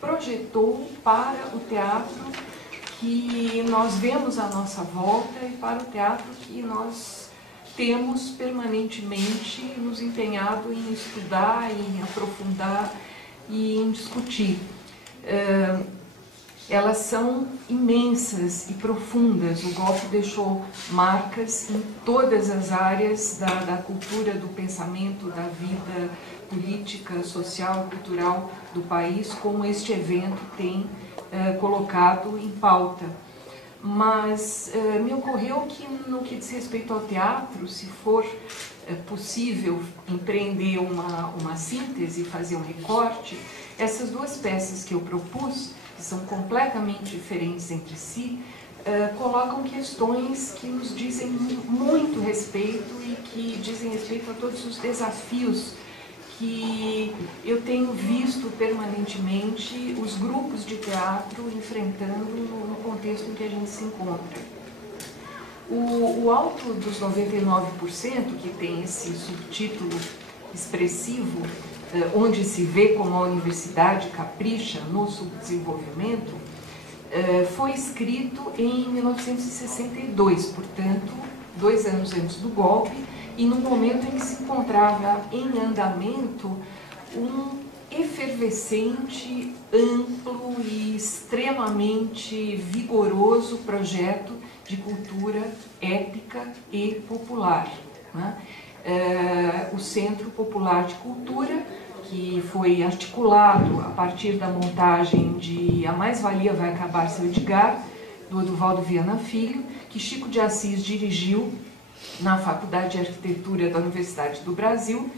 projetou para o teatro que nós vemos à nossa volta e para o teatro que nós temos permanentemente nos empenhado em estudar, em aprofundar e em discutir. Elas são imensas e profundas. O golpe deixou marcas em todas as áreas da cultura, do pensamento, da vida política, social, cultural do país, como este evento tem colocado em pauta. Mas me ocorreu que, no que diz respeito ao teatro, se for possível empreender uma síntese, fazer um recorte, essas duas peças que eu propus, que são completamente diferentes entre si, colocam questões que nos dizem muito respeito e que dizem respeito a todos os desafios que eu tenho visto permanentemente os grupos de teatro enfrentando no contexto em que a gente se encontra. O Alto dos 99%, que tem esse subtítulo expressivo, onde se vê como a universidade capricha no subdesenvolvimento, foi escrito em 1962, portanto, 2 anos antes do golpe, e no momento em que se encontrava em andamento um efervescente, amplo e extremamente vigoroso projeto de cultura épica e popular, né? O Centro Popular de Cultura, que foi articulado a partir da montagem de A Mais-Valia Vai Acabar, Seu Edgar, do Oduvaldo Viana Filho, que Chico de Assis dirigiu na Faculdade de Arquitetura da Universidade do Brasil,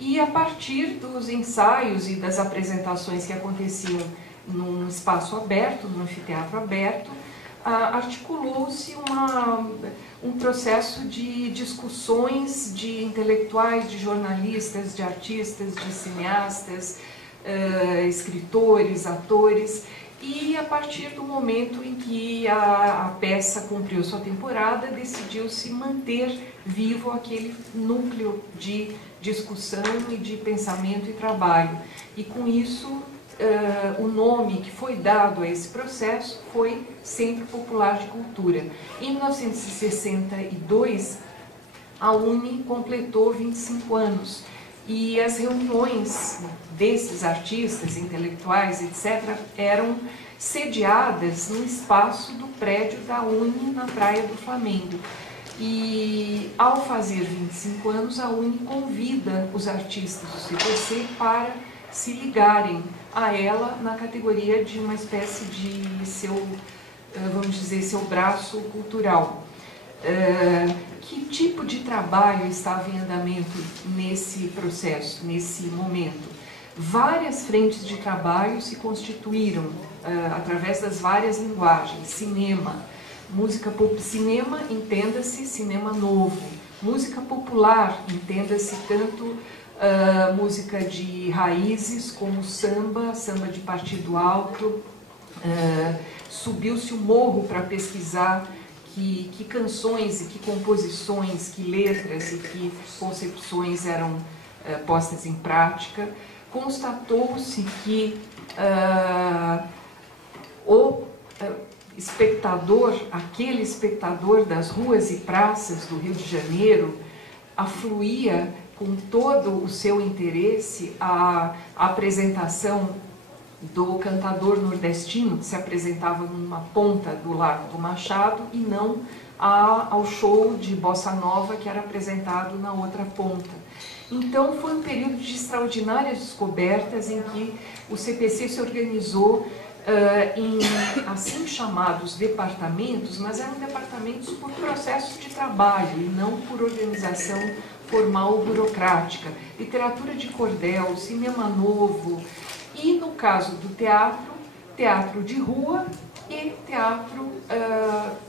e a partir dos ensaios e das apresentações que aconteciam num espaço aberto, num anfiteatro aberto, articulou-se um processo de discussões de intelectuais, de jornalistas, de artistas, de cineastas, escritores, atores, e a partir do momento em que a peça cumpriu sua temporada, decidiu-se manter vivo aquele núcleo de discussão e de pensamento e trabalho. E com isso, o nome que foi dado a esse processo foi Centro Popular de Cultura. Em 1962, a UNE completou 25 anos. E as reuniões desses artistas, intelectuais, etc., eram sediadas no espaço do prédio da UNE, na Praia do Flamengo. E, ao fazer 25 anos, a UNE convida os artistas do CPC para se ligarem a ela na categoria de uma espécie de vamos dizer, seu braço cultural. Que tipo de trabalho estava em andamento nesse processo, nesse momento? Várias frentes de trabalho se constituíram através das várias linguagens. Cinema, cinema, entenda-se cinema novo. Música popular, entenda-se tanto música de raízes como samba, samba de partido alto. Subiu-se o morro para pesquisar que canções e que composições, que letras e que concepções eram postas em prática. Constatou-se que o espectador, aquele espectador das ruas e praças do Rio de Janeiro, afluía com todo o seu interesse à apresentação do cantador nordestino, que se apresentava numa ponta do Largo do Machado, e não ao show de bossa nova que era apresentado na outra ponta. Então foi um período de extraordinárias descobertas em que o CPC se organizou em assim chamados departamentos, mas eram departamentos por processo de trabalho e não por organização formal ou burocrática. Literatura de cordel, cinema novo, e no caso do teatro, teatro de rua e teatro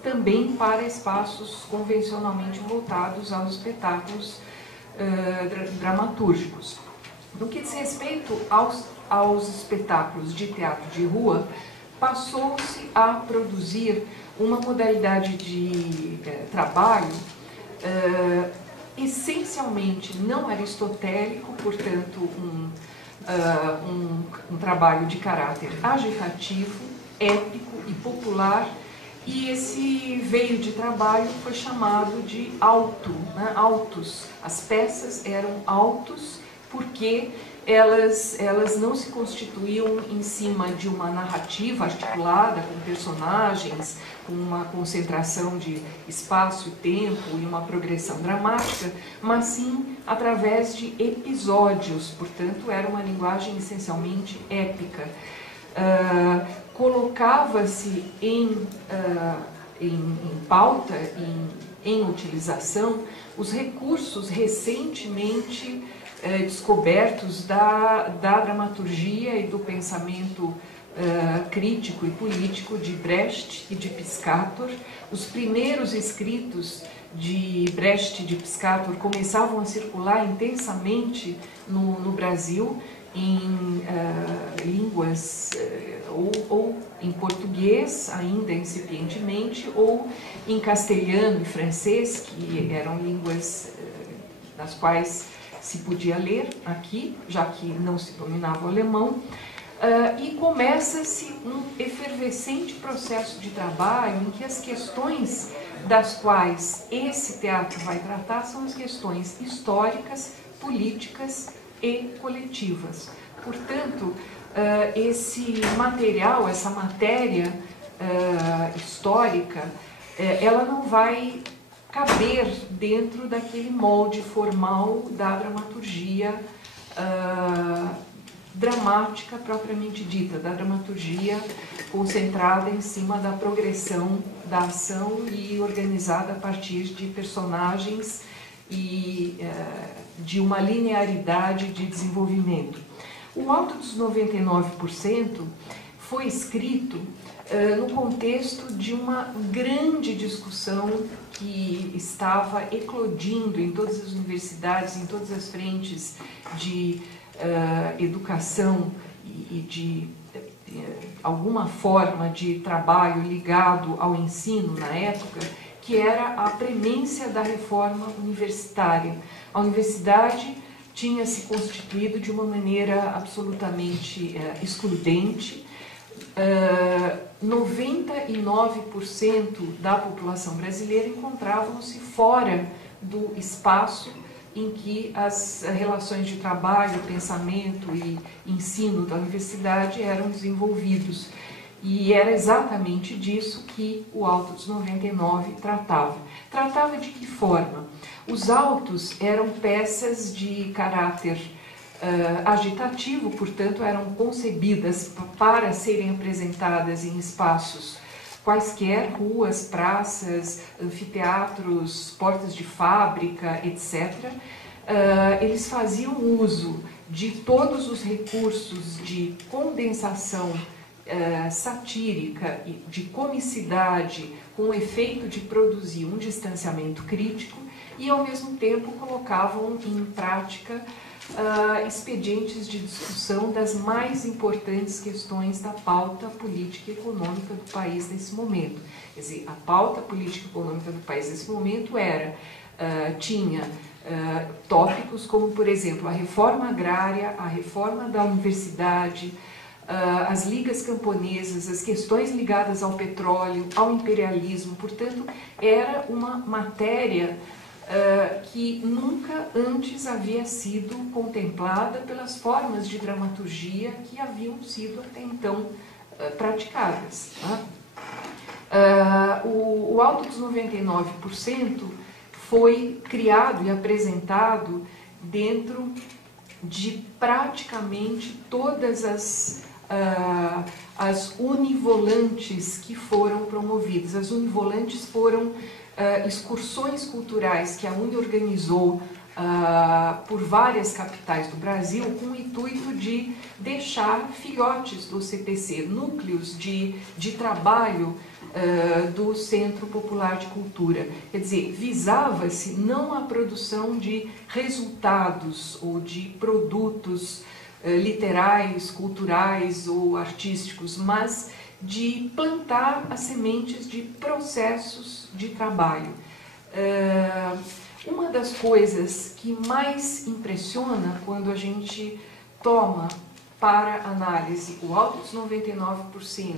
também para espaços convencionalmente voltados aos espetáculos dramatúrgicos. No que diz respeito aos espetáculos de teatro de rua, passou-se a produzir uma modalidade de trabalho essencialmente não aristotélico, portanto um trabalho de caráter agitativo, épico e popular, e esse veio de trabalho foi chamado de auto, né? Autos. As peças eram autos porque elas não se constituíam em cima de uma narrativa articulada com personagens, com uma concentração de espaço e tempo e uma progressão dramática, mas sim através de episódios, portanto era uma linguagem essencialmente épica. Colocava-se em pauta, em utilização, os recursos recentemente descobertos da dramaturgia e do pensamento crítico e político de Brecht e de Piscator. Os primeiros escritos de Brecht e de Piscator começavam a circular intensamente no Brasil, em línguas ou em português, ainda incipientemente, ou em castelhano e francês, que eram línguas das quais se podia ler aqui, já que não se dominava o alemão, e começa-se um efervescente processo de trabalho em que as questões das quais esse teatro vai tratar são as questões históricas, políticas e coletivas. Portanto, esse material, essa matéria histórica, ela não vai caber dentro daquele molde formal da dramaturgia dramática propriamente dita, da dramaturgia concentrada em cima da progressão da ação e organizada a partir de personagens e de uma linearidade de desenvolvimento. O Alto dos 99% foi escrito no contexto de uma grande discussão que estava eclodindo em todas as universidades, em todas as frentes de educação e de alguma forma de trabalho ligado ao ensino na época, que era a premência da reforma universitária. A universidade tinha se constituído de uma maneira absolutamente excludente. 99% da população brasileira encontravam-se fora do espaço em que as relações de trabalho, pensamento e ensino da universidade eram desenvolvidos. E era exatamente disso que o Alto dos 99 tratava. Tratava de que forma? Os autos eram peças de caráter agitativo, portanto, eram concebidas para serem apresentadas em espaços quaisquer, ruas, praças, anfiteatros, portas de fábrica, etc. Eles faziam uso de todos os recursos de condensação satírica e de comicidade, com o efeito de produzir um distanciamento crítico, e ao mesmo tempo colocavam em prática expedientes de discussão das mais importantes questões da pauta política e econômica do país nesse momento. Quer dizer, a pauta política e econômica do país nesse momento tinha tópicos como, por exemplo, a reforma agrária, a reforma da universidade, as ligas camponesas, as questões ligadas ao petróleo, ao imperialismo. Portanto, era uma matéria que nunca antes havia sido contemplada pelas formas de dramaturgia que haviam sido até então praticadas. O Alto dos 99% foi criado e apresentado dentro de praticamente todas as univolantes que foram promovidas. As univolantes foram excursões culturais que a UNE organizou por várias capitais do Brasil, com o intuito de deixar filhotes do CPC, núcleos de trabalho do Centro Popular de Cultura. Quer dizer, visava-se não a produção de resultados ou de produtos literais, culturais ou artísticos, mas de plantar as sementes de processos de trabalho. Uma das coisas que mais impressiona quando a gente toma para análise o Alto dos 99%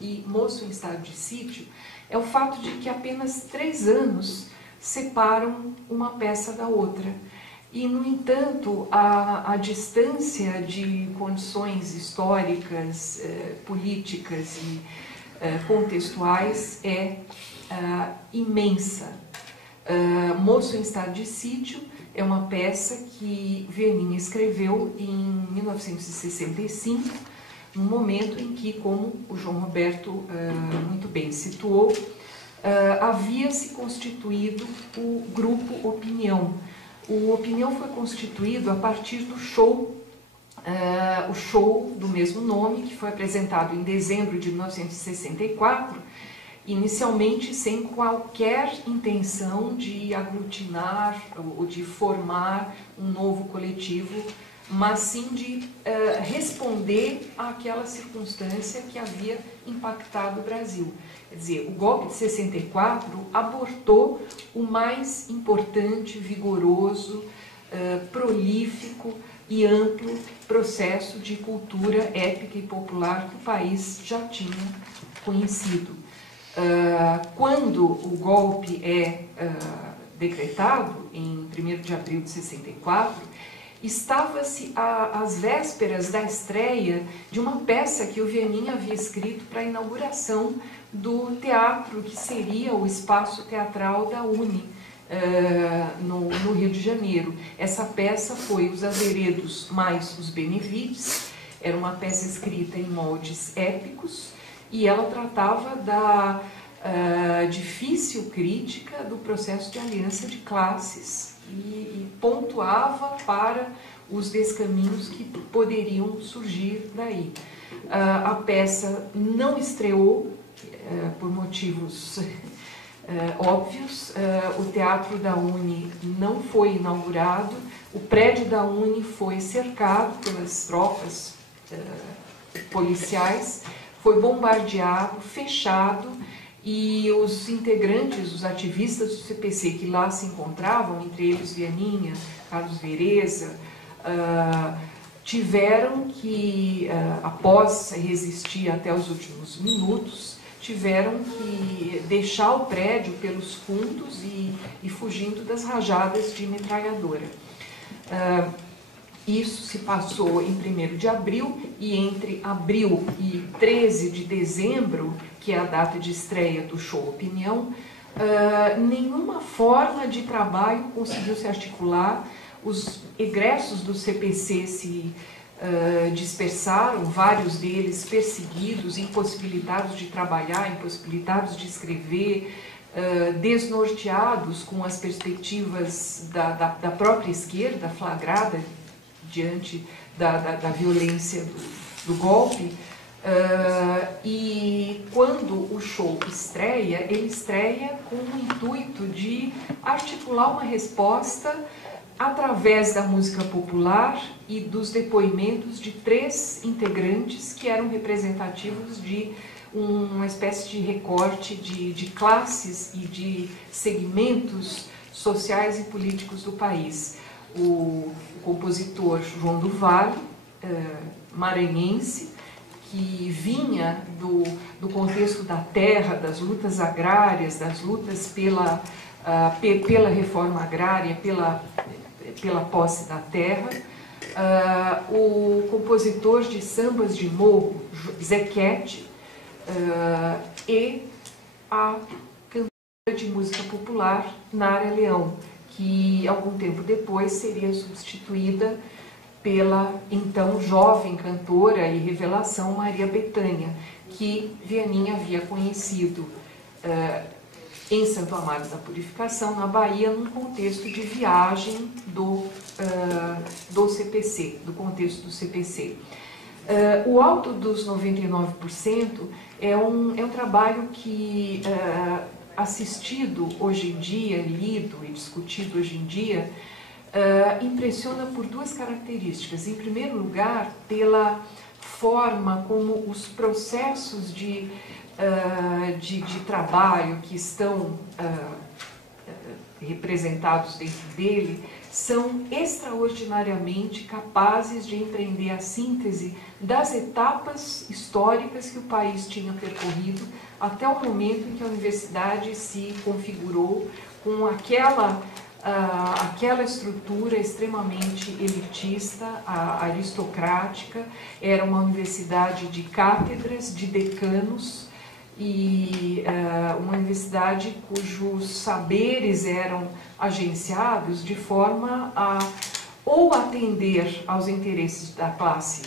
e Moço em Estado de Sítio é o fato de que apenas 3 anos separam uma peça da outra. E, no entanto, a distância de condições históricas, políticas e contextuais é imensa. Moço em Estado de Sítio é uma peça que Vierning escreveu em 1965, num momento em que, como o João Roberto muito bem situou, havia se constituído o grupo Opinião. O Opinião foi constituído a partir do show, o show do mesmo nome, que foi apresentado em dezembro de 1964, inicialmente sem qualquer intenção de aglutinar ou de formar um novo coletivo, mas sim de responder àquela circunstância que havia impactado o Brasil. Quer dizer, o golpe de 64 abortou o mais importante, vigoroso, prolífico e amplo processo de cultura épica e popular que o país já tinha conhecido. Quando o golpe é decretado, em 1º de abril de 64, estava-se às vésperas da estreia de uma peça que o Vierning havia escrito para a inauguração do teatro, que seria o espaço teatral da UNE, no Rio de Janeiro. Essa peça foi Os Azeredos mais os Benevides, Era uma peça escrita em moldes épicos e ela tratava da difícil crítica do processo de aliança de classes e pontuava para os descaminhos que poderiam surgir daí. A peça não estreou por motivos óbvios. O Teatro da Uni não foi inaugurado, o prédio da Uni foi cercado pelas tropas policiais, foi bombardeado, fechado, e os integrantes, os ativistas do CPC que lá se encontravam, entre eles Vianinha, Carlos Vereza, tiveram que, após resistir até os últimos minutos, tiveram que deixar o prédio pelos fundos e fugindo das rajadas de metralhadora. Isso se passou em 1º de abril, e entre abril e 13 de dezembro, que é a data de estreia do show Opinião, nenhuma forma de trabalho conseguiu se articular. Os egressos do CPC se dispersaram, vários deles perseguidos, impossibilitados de trabalhar, impossibilitados de escrever, desnorteados com as perspectivas da própria esquerda, flagrada diante da violência do golpe. E quando o show estreia, ele estreia com o intuito de articular uma resposta através da música popular e dos depoimentos de 3 integrantes que eram representativos de uma espécie de recorte de classes e de segmentos sociais e políticos do país. O compositor João do Vale, maranhense, que vinha do contexto da terra, das lutas agrárias, das lutas pela reforma agrária, pela posse da terra, o compositor de sambas de morro, Zequete, e a cantora de música popular, Nara Leão, que algum tempo depois seria substituída pela então jovem cantora e revelação Maria Bethânia, que Vianinha havia conhecido em Santo Amaro da Purificação, na Bahia, num contexto de viagem do CPC, do contexto do CPC. O Alto dos 99% é um trabalho que, assistido hoje em dia, lido e discutido hoje em dia, impressiona por 2 características. Em primeiro lugar, pela forma como os processos de trabalho que estão representados dentro dele são extraordinariamente capazes de empreender a síntese das etapas históricas que o país tinha percorrido até o momento em que a universidade se configurou com aquela estrutura extremamente elitista, aristocrática. Era uma universidade de cátedras, de decanos, e uma universidade cujos saberes eram agenciados de forma a ou atender aos interesses da classe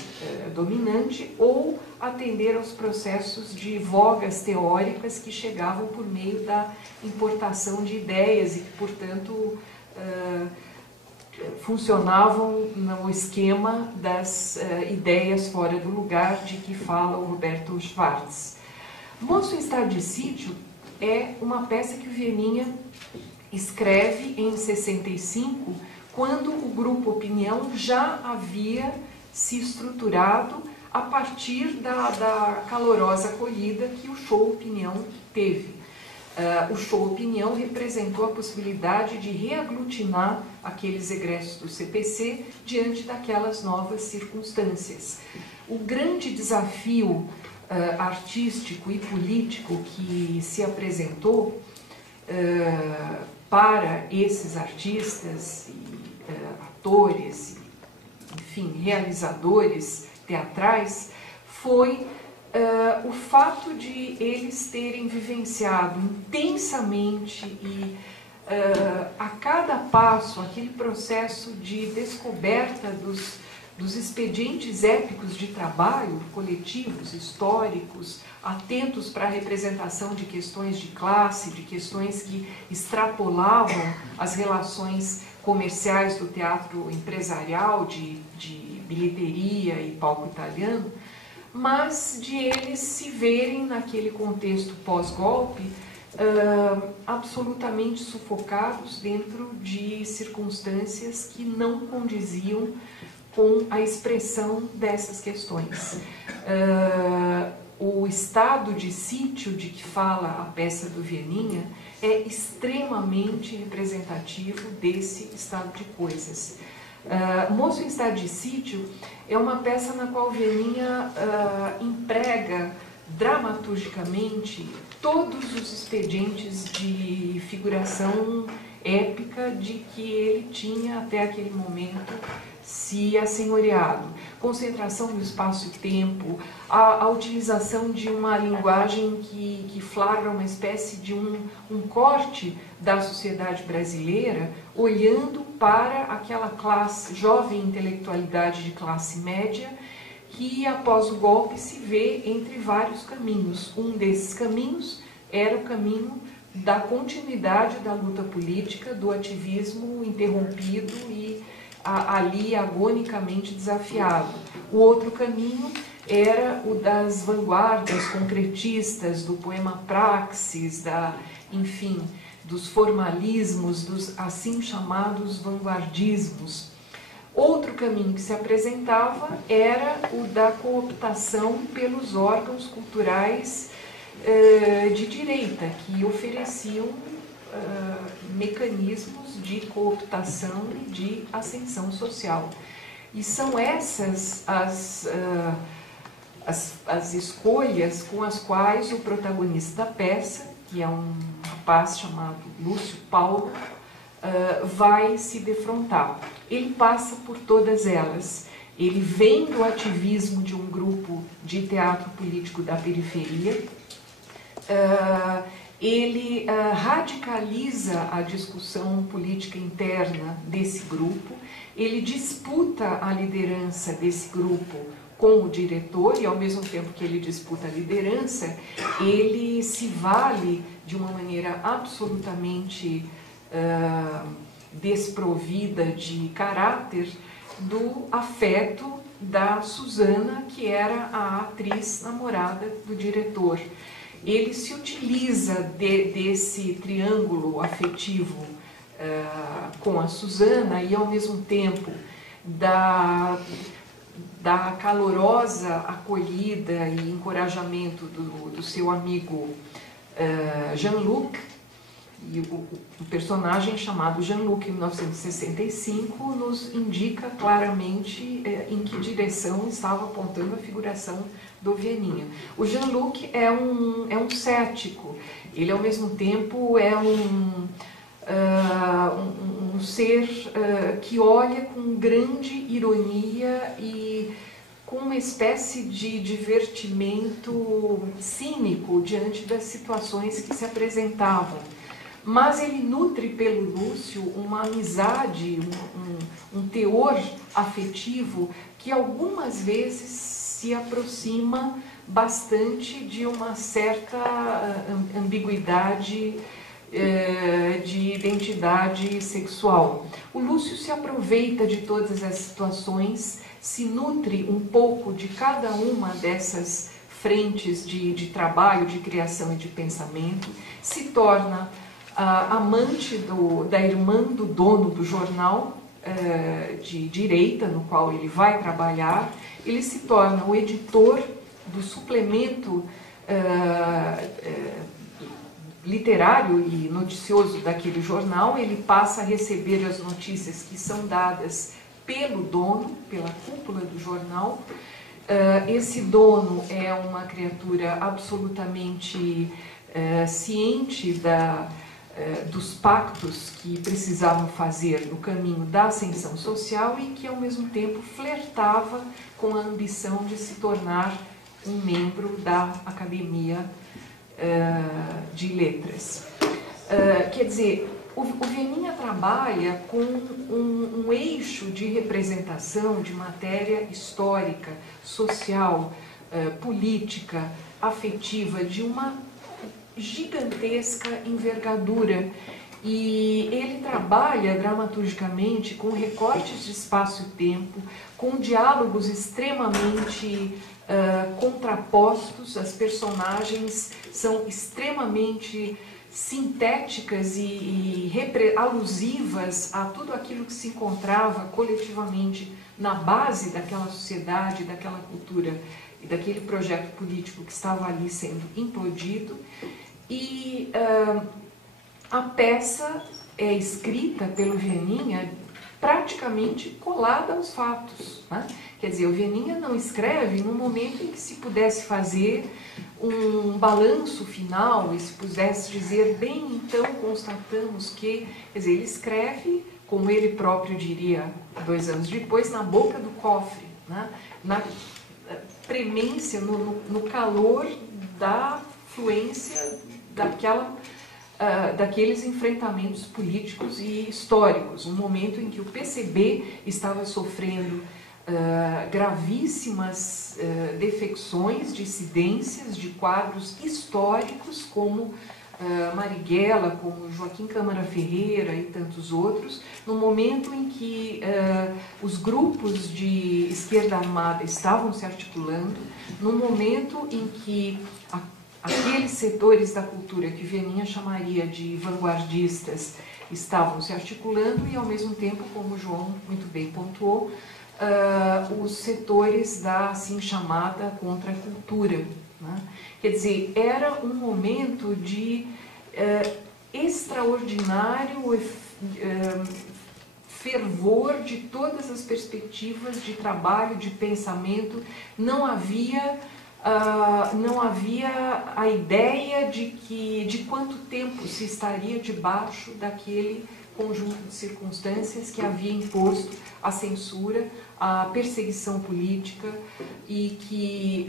dominante ou atender aos processos de vogas teóricas que chegavam por meio da importação de ideias e que, portanto, funcionavam no esquema das ideias fora do lugar de que fala o Roberto Schwartz. Moço em Estado de Sítio é uma peça que o Vianinha escreve em 65, quando o Grupo Opinião já havia se estruturado a partir da calorosa acolhida que o show Opinião teve. O show Opinião representou a possibilidade de reaglutinar aqueles egressos do CPC diante daquelas novas circunstâncias. O grande desafio artístico e político que se apresentou para esses artistas e atores, enfim, realizadores teatrais, foi o fato de eles terem vivenciado intensamente e a cada passo aquele processo de descoberta dos expedientes épicos de trabalho, coletivos, históricos, atentos para a representação de questões de classe, de questões que extrapolavam as relações comerciais do teatro empresarial, de bilheteria e palco italiano, mas de eles se verem naquele contexto pós-golpe absolutamente sufocados dentro de circunstâncias que não condiziam com a expressão dessas questões. O estado de sítio de que fala a peça do Vianinha é extremamente representativo desse estado de coisas. Moço em Estado de Sítio é uma peça na qual Vianinha emprega dramaturgicamente todos os expedientes de figuração épica de que ele tinha até aquele momento se assenhoreado. Concentração no espaço e tempo, a utilização de uma linguagem que flagra uma espécie de um corte da sociedade brasileira, olhando para aquela classe, jovem intelectualidade de classe média, que após o golpe se vê entre vários caminhos. Um desses caminhos era o caminho da continuidade da luta política, do ativismo interrompido e ali agonicamente desafiado. O outro caminho era o das vanguardas concretistas, do poema praxis, enfim, dos formalismos, dos assim chamados vanguardismos. Outro caminho que se apresentava era o da cooptação pelos órgãos culturais de direita, que ofereciam mecanismos de cooptação e de ascensão social. E são essas as escolhas com as quais o protagonista da peça, que é um rapaz chamado Lúcio Paulo, vai se defrontar. Ele passa por todas elas. Ele vem do ativismo de um grupo de teatro político da periferia, ele radicaliza a discussão política interna desse grupo, ele disputa a liderança desse grupo com o diretor e, ao mesmo tempo que ele disputa a liderança, ele se vale de uma maneira absolutamente desprovida de caráter do afeto da Suzana, que era a atriz namorada do diretor. Ele se utiliza desse triângulo afetivo com a Suzana e, ao mesmo tempo, da calorosa acolhida e encorajamento do seu amigo Jean-Luc. E o personagem chamado Jean-Luc, em 1965, nos indica claramente em que direção estava apontando a figuração do Vianinha. O Jean-Luc é um cético, ele ao mesmo tempo é um ser que olha com grande ironia e com uma espécie de divertimento cínico diante das situações que se apresentavam. Mas ele nutre pelo Lúcio uma amizade, um teor afetivo que algumas vezes se aproxima bastante de uma certa ambiguidade de identidade sexual. O Lúcio se aproveita de todas as situações, se nutre um pouco de cada uma dessas frentes de trabalho, de criação e de pensamento, se torna amante da irmã do dono do jornal de direita no qual ele vai trabalhar, ele se torna o editor do suplemento literário e noticioso daquele jornal. Ele passa a receber as notícias que são dadas pelo dono, pela cúpula do jornal. Esse dono é uma criatura absolutamente ciente dos pactos que precisavam fazer no caminho da ascensão social e que, ao mesmo tempo, flertava com a ambição de se tornar um membro da Academia de Letras. Quer dizer, O Vianinha trabalha com um eixo de representação de matéria histórica, social, política, afetiva, de uma gigantesca envergadura. E ele trabalha dramaturgicamente com recortes de espaço e tempo, com diálogos extremamente contrapostos. As personagens são extremamente sintéticas e alusivas a tudo aquilo que se encontrava coletivamente na base daquela sociedade, daquela cultura e daquele projeto político que estava ali sendo implodido. E a peça é escrita pelo Vianinha praticamente colada aos fatos, né? Quer dizer, o Vianinha não escreve no momento em que se pudesse fazer um balanço final e se pudesse dizer, bem, então constatamos que... Quer dizer, ele escreve, como ele próprio diria 2 anos depois, na boca do cofre, né? Na premência, no calor da fluência daqueles enfrentamentos políticos e históricos, um momento em que o PCB estava sofrendo gravíssimas defecções, dissidências de quadros históricos como Marighella, como Joaquim Câmara Ferreira e tantos outros, no momento em que os grupos de esquerda armada estavam se articulando, no momento em que aqueles setores da cultura que Vianinha chamaria de vanguardistas estavam se articulando e, ao mesmo tempo, como o João muito bem pontuou, os setores da assim chamada contracultura, né? Quer dizer, era um momento de extraordinário fervor de todas as perspectivas de trabalho, de pensamento. Não havia a ideia de quanto tempo se estaria debaixo daquele conjunto de circunstâncias que havia imposto a censura, a perseguição política e que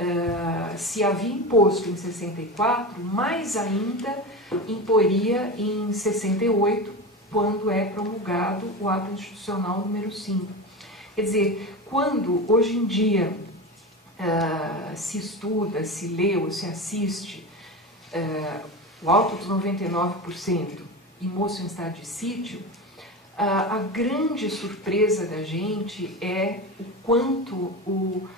se havia imposto em 64, mais ainda imporia em 68, quando é promulgado o ato institucional número 5. Quer dizer, quando hoje em dia se estuda, se lê ou se assiste o Alto dos 99% e Moço em Estado de Sítio, a grande surpresa da gente é o quanto o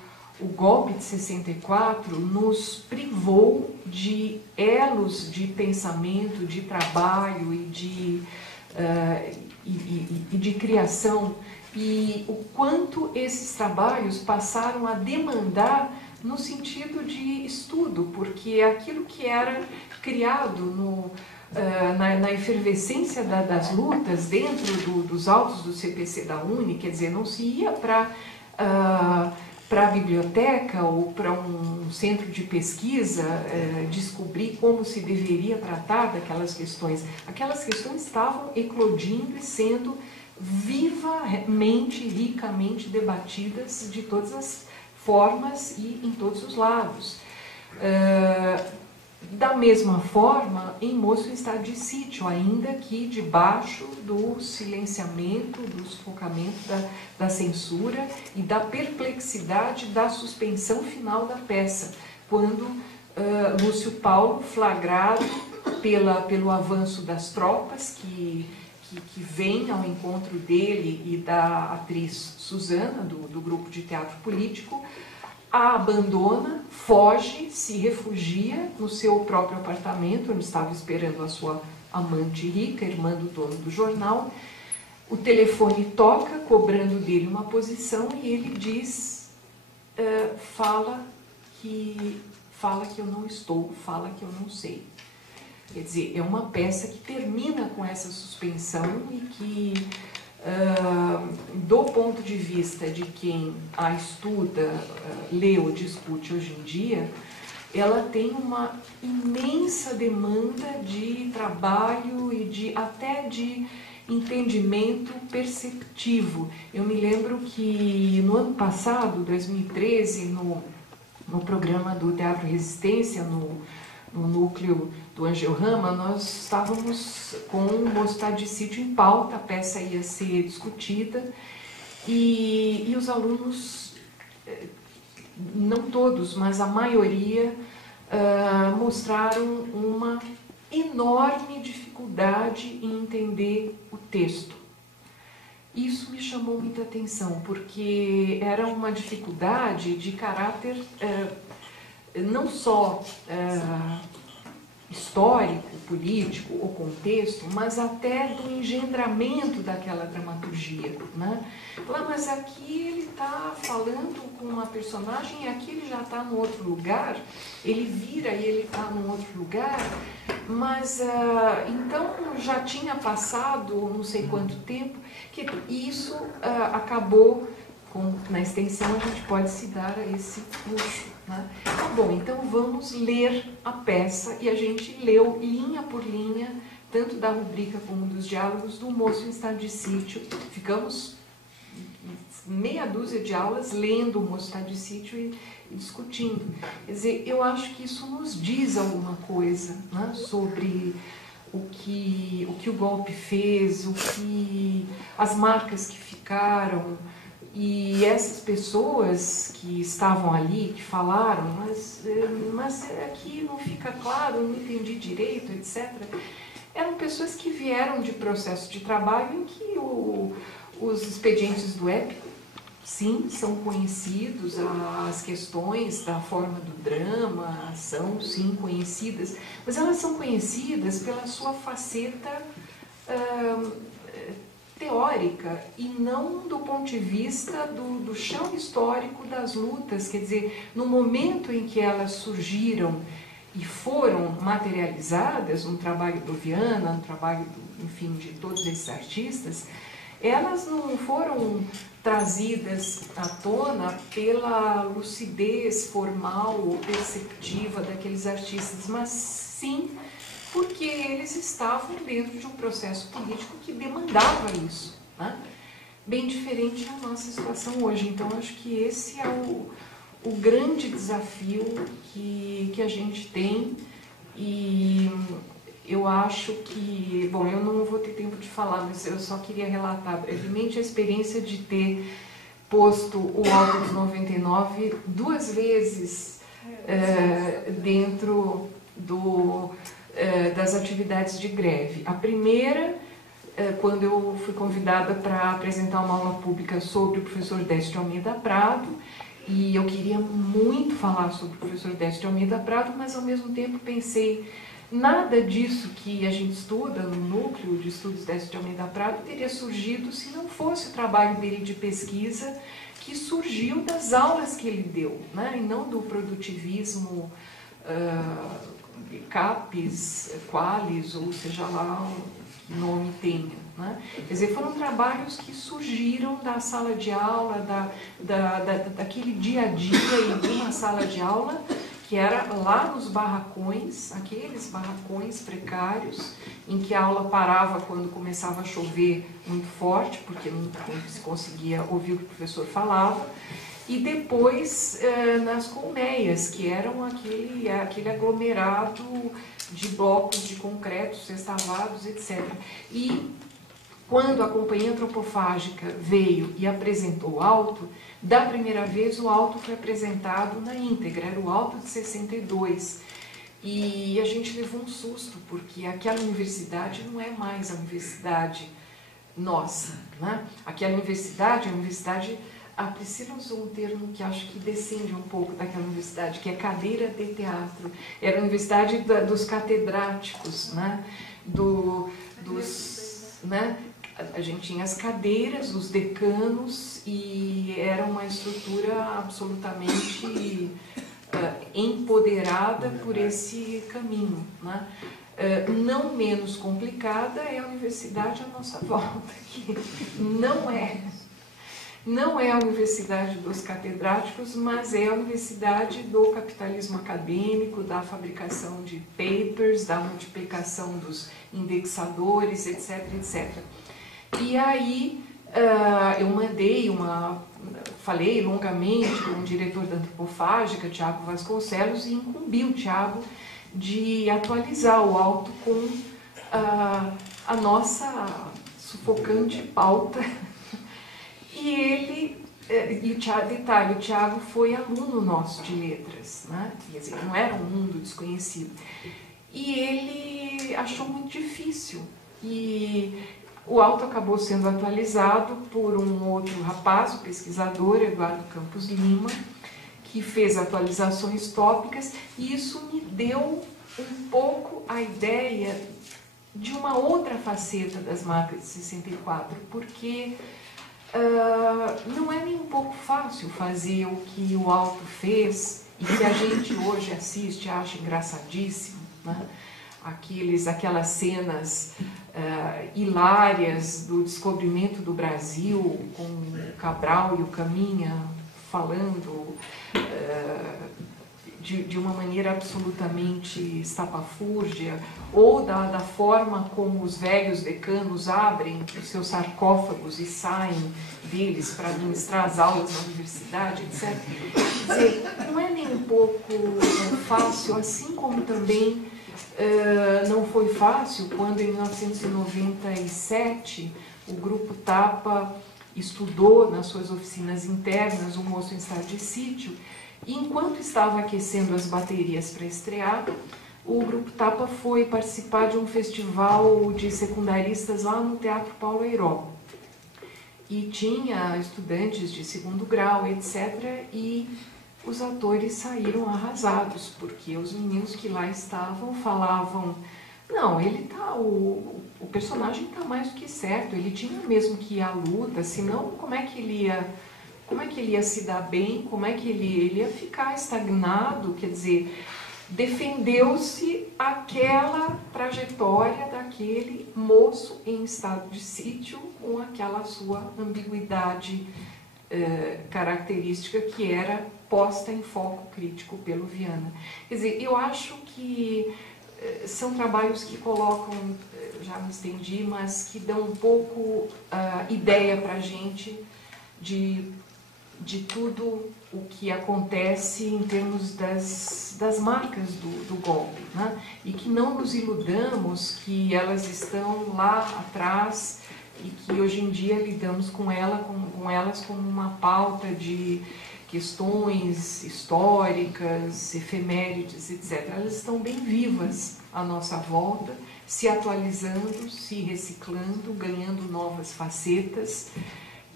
golpe de 64 nos privou de elos de pensamento, de trabalho e de criação, e o quanto esses trabalhos passaram a demandar no sentido de estudo, porque aquilo que era criado na efervescência das lutas dentro dos autos do CPC da UNE, quer dizer, não se ia para a biblioteca ou para um centro de pesquisa descobrir como se deveria tratar daquelas questões. Aquelas questões estavam eclodindo e sendo vivamente, ricamente debatidas de todas as formas e em todos os lados. Da mesma forma, em Moço em Estado de Sítio, ainda que debaixo do silenciamento, do sufocamento da censura e da perplexidade da suspensão final da peça, quando Lúcio Paulo, flagrado pelo avanço das tropas que vem ao encontro dele e da atriz Suzana, do grupo de teatro político, a abandona, foge, se refugia no seu próprio apartamento, onde estava esperando a sua amante rica, irmã do dono do jornal. O telefone toca, cobrando dele uma posição, e ele diz, fala que eu não estou, fala que eu não sei. Quer dizer, é uma peça que termina com essa suspensão e que, do ponto de vista de quem a estuda, lê ou discute hoje em dia, ela tem uma imensa demanda de trabalho e até de entendimento perceptivo. Eu me lembro que no ano passado, 2013, no programa do Teatro Resistência, no núcleo do Angelrama, nós estávamos com o Mocidade de Sítio em pauta, a peça ia ser discutida, e os alunos, não todos, mas a maioria, mostraram uma enorme dificuldade em entender o texto. Isso me chamou muita atenção, porque era uma dificuldade de caráter não só histórico, político, o contexto, mas até do engendramento daquela dramaturgia, né? Mas aqui ele está falando com uma personagem e aqui ele já está no outro lugar, ele vira e ele está no outro lugar, mas então já tinha passado não sei quanto tempo, que isso acabou, na extensão a gente pode se dar a esse luxo, né? Tá bom, então vamos ler a peça, e a gente leu linha por linha, tanto da rubrica como dos diálogos do Moço em Estado de Sítio. Ficamos meia dúzia de aulas lendo o Moço em Estado de Sítio e discutindo. Quer dizer, eu acho que isso nos diz alguma coisa, né, sobre o que o golpe fez, as marcas que ficaram. E essas pessoas que estavam ali, que falaram, mas aqui não fica claro, não entendi direito, etc. Eram pessoas que vieram de processo de trabalho em que os expedientes do épico, sim, são conhecidos, as questões da forma do drama são, sim, conhecidas, mas elas são conhecidas pela sua faceta teórica e não do ponto de vista do chão histórico das lutas. Quer dizer, no momento em que elas surgiram e foram materializadas, no trabalho do Viana, no trabalho, enfim, de todos esses artistas, elas não foram trazidas à tona pela lucidez formal ou perceptiva daqueles artistas, mas sim porque eles estavam dentro de um processo político que demandava isso, né? Bem diferente da nossa situação hoje. Então, acho que esse é o grande desafio que a gente tem, e eu acho que, bom, eu não vou ter tempo de falar, mas eu só queria relatar brevemente a experiência de ter posto o Alto dos 99 duas vezes dentro das atividades de greve. A primeira, quando eu fui convidada para apresentar uma aula pública sobre o professor Décio de Almeida Prado, e eu queria muito falar sobre o professor Décio de Almeida Prado, mas ao mesmo tempo pensei, nada disso que a gente estuda no núcleo de estudos Décio de Almeida Prado teria surgido se não fosse o trabalho dele de pesquisa, que surgiu das aulas que ele deu, né? E não do produtivismo CAPES, Qualis, ou seja lá o nome tenha, né? Quer dizer, foram trabalhos que surgiram da sala de aula, daquele dia a dia e de uma sala de aula que era lá nos barracões, aqueles barracões precários, em que a aula parava quando começava a chover muito forte, porque não se conseguia ouvir o que o professor falava, e depois nas colmeias, que eram aquele aglomerado de blocos de concreto, sextavados, etc. E quando a Companhia Antropofágica veio e apresentou o auto, da primeira vez o auto foi apresentado na íntegra, era o auto de 62. E a gente levou um susto, porque aquela universidade não é mais a universidade nossa, né? Aquela universidade é a universidade... A Priscila usou um termo que acho que descende um pouco daquela universidade, que é cadeira de teatro. Era a universidade dos catedráticos, né? Né? A gente tinha as cadeiras, os decanos, e era uma estrutura absolutamente empoderada por esse caminho, né? Não menos complicada é a universidade à nossa volta, que não é a universidade dos catedráticos, mas é a universidade do capitalismo acadêmico, da fabricação de papers, da multiplicação dos indexadores, etc, etc. E aí eu falei longamente com o diretor da Antropofágica, Tiago Vasconcelos, e incumbi o Tiago de atualizar o Alto com a nossa sufocante pauta. E ele, e o Thiago foi aluno nosso de letras, né? Quer dizer, não era um mundo desconhecido. E ele achou muito difícil. E o Alto acabou sendo atualizado por um outro rapaz, o pesquisador Eduardo Campos Lima, que fez atualizações tópicas, e isso me deu um pouco a ideia de uma outra faceta das marcas de 64, porque não é nem um pouco fácil fazer o que o Alto fez e que a gente hoje assiste e acha engraçadíssimo, né? Aquelas cenas hilárias do descobrimento do Brasil, com o Cabral e o Caminha falando de uma maneira absolutamente estapafúrdia, ou da forma como os velhos decanos abrem os seus sarcófagos e saem deles para administrar as aulas na universidade, etc. Quer dizer, não é nem um pouco fácil, assim como também não foi fácil quando, em 1997, o Grupo Tapa estudou nas suas oficinas internas O Moço em Estado de Sítio, e enquanto estava aquecendo as baterias para estrear, o Grupo Tapa foi participar de um festival de secundaristas lá no Teatro Paulo Airó. E tinha estudantes de segundo grau, etc., e os atores saíram arrasados, porque os meninos que lá estavam falavam: não, o personagem está mais do que certo, ele tinha mesmo que ir à luta, senão como é que ele ia se dar bem, como é que ele ia ficar estagnado? Quer dizer, defendeu-se aquela trajetória daquele moço em estado de sítio com aquela sua ambiguidade característica que era posta em foco crítico pelo Viana. Quer dizer, eu acho que são trabalhos que colocam, já me estendi, mas que dão um pouco ideia para a gente de tudo o que acontece em termos das marcas do golpe, né? E que não nos iludamos que elas estão lá atrás e que hoje em dia lidamos com elas como uma pauta de questões históricas, efemérides, etc. Elas estão bem vivas à nossa volta, se atualizando, se reciclando, ganhando novas facetas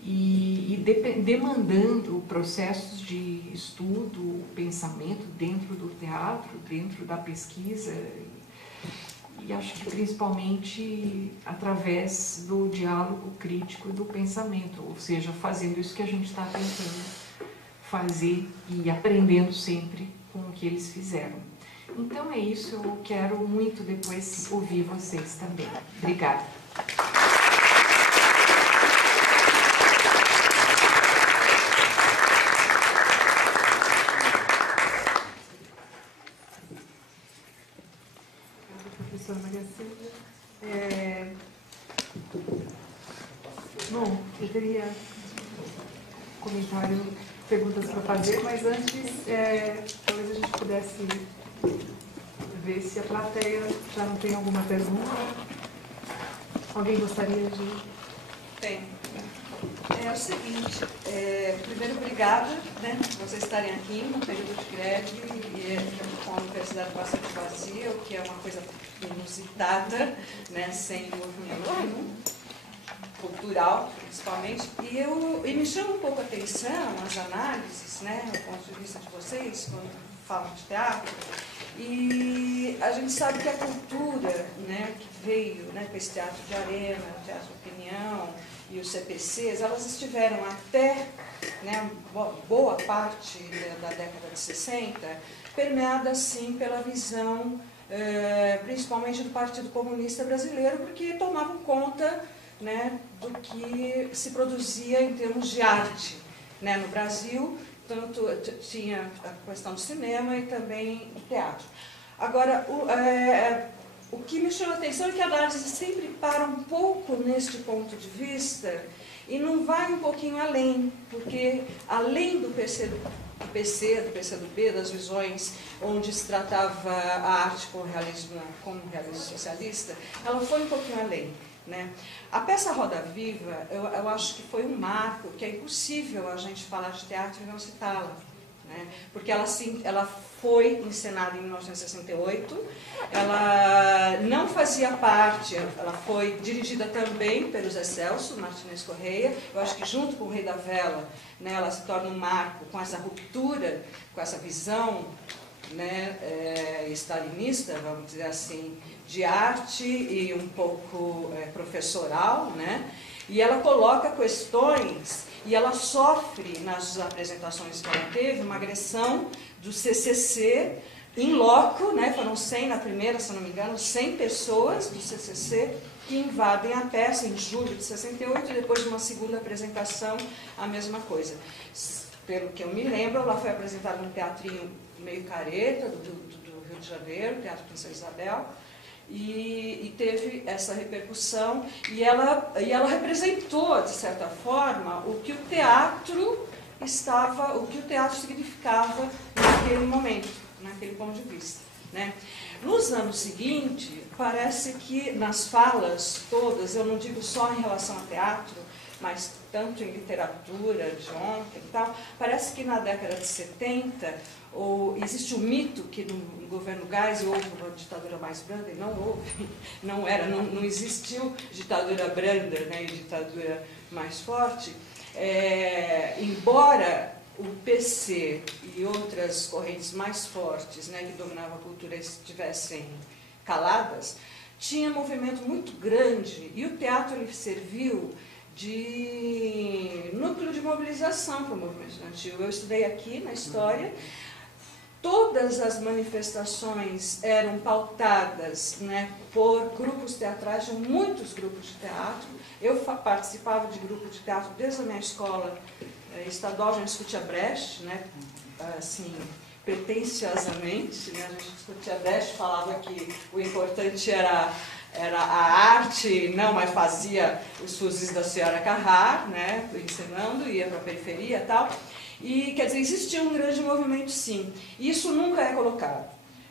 e demandando processos de estudo, pensamento dentro do teatro, dentro da pesquisa, e acho que principalmente através do diálogo crítico e do pensamento, ou seja, fazendo isso que a gente está tentando fazer e aprendendo sempre com o que eles fizeram. Então é isso, eu quero muito depois ouvir vocês também. Obrigada. Professora Maria Silvia. Bom, eu teria perguntas para fazer, mas antes, talvez a gente pudesse ver se a plateia já não tem alguma pergunta. Alguém gostaria de... Tem. É o seguinte, primeiro, obrigada, né, por vocês estarem aqui no período de greve e com a universidade bastante vazia, o que é uma coisa inusitada, né, sem movimento nenhum, cultural principalmente, e me chama um pouco a atenção as análises, né, do ponto de vista de vocês, quando falam de teatro, e a gente sabe que a cultura, né, que veio, né, com esse teatro de arena, o teatro opinião e os CPCs, elas estiveram até, né, boa parte da década de 60, permeadas sim pela visão, principalmente do Partido Comunista Brasileiro, porque tomavam conta, né, do que se produzia em termos de arte, né, no Brasil. Tanto tinha a questão do cinema e também do teatro. Agora, o que me chamou a atenção é que a análise sempre para um pouco neste ponto de vista e não vai um pouquinho além, porque além do PCdoB, das visões onde se tratava a arte como realismo socialista, ela foi um pouquinho além. Né? A peça Roda Viva, eu acho que foi um marco, que é impossível a gente falar de teatro e não citá-la. Né? Porque ela foi encenada em 1968, ela não fazia parte, ela foi dirigida também pelo Zé Celso Martínez Correia. Eu acho que junto com o Rei da Vela, né, ela se torna um marco com essa ruptura, com essa visão, né, stalinista, vamos dizer assim, de arte e um pouco professoral, né? E ela coloca questões e ela sofre, nas apresentações que ela teve, uma agressão do CCC em loco, né? Foram 100 na primeira, se não me engano, 100 pessoas do CCC que invadem a peça em julho de 68 e depois de uma segunda apresentação, a mesma coisa. Pelo que eu me lembro, ela foi apresentada num teatrinho meio careta do Rio de Janeiro, Teatro Princesa Isabel, e teve essa repercussão, e ela representou, de certa forma, o que o teatro significava naquele momento, naquele ponto de vista. Né? Nos anos seguintes, parece que nas falas todas, eu não digo só em relação ao teatro, mas tanto em literatura, de ontem e tal, parece que na década de 70, existe um mito que no governo Geisel houve uma ditadura mais branda, e não houve, não existiu ditadura branda, né, e ditadura mais forte, embora o PC e outras correntes mais fortes, né, que dominavam a cultura estivessem caladas, tinha um movimento muito grande, e o teatro ele serviu de núcleo de mobilização para o movimento estudantil. Eu estudei aqui na história, todas as manifestações eram pautadas, né, por grupos teatrais, de muitos grupos de teatro. Eu participava de grupos de teatro desde a minha escola estadual, a gente discutia Brecht, né, assim, pretensiosamente, né, a gente discutia Brecht, falava que o importante era a arte, não, mas fazia os fuzis da senhora Carrard, né, ensinando, ia para a periferia e tal. E, quer dizer, existia um grande movimento, sim. E isso nunca é colocado.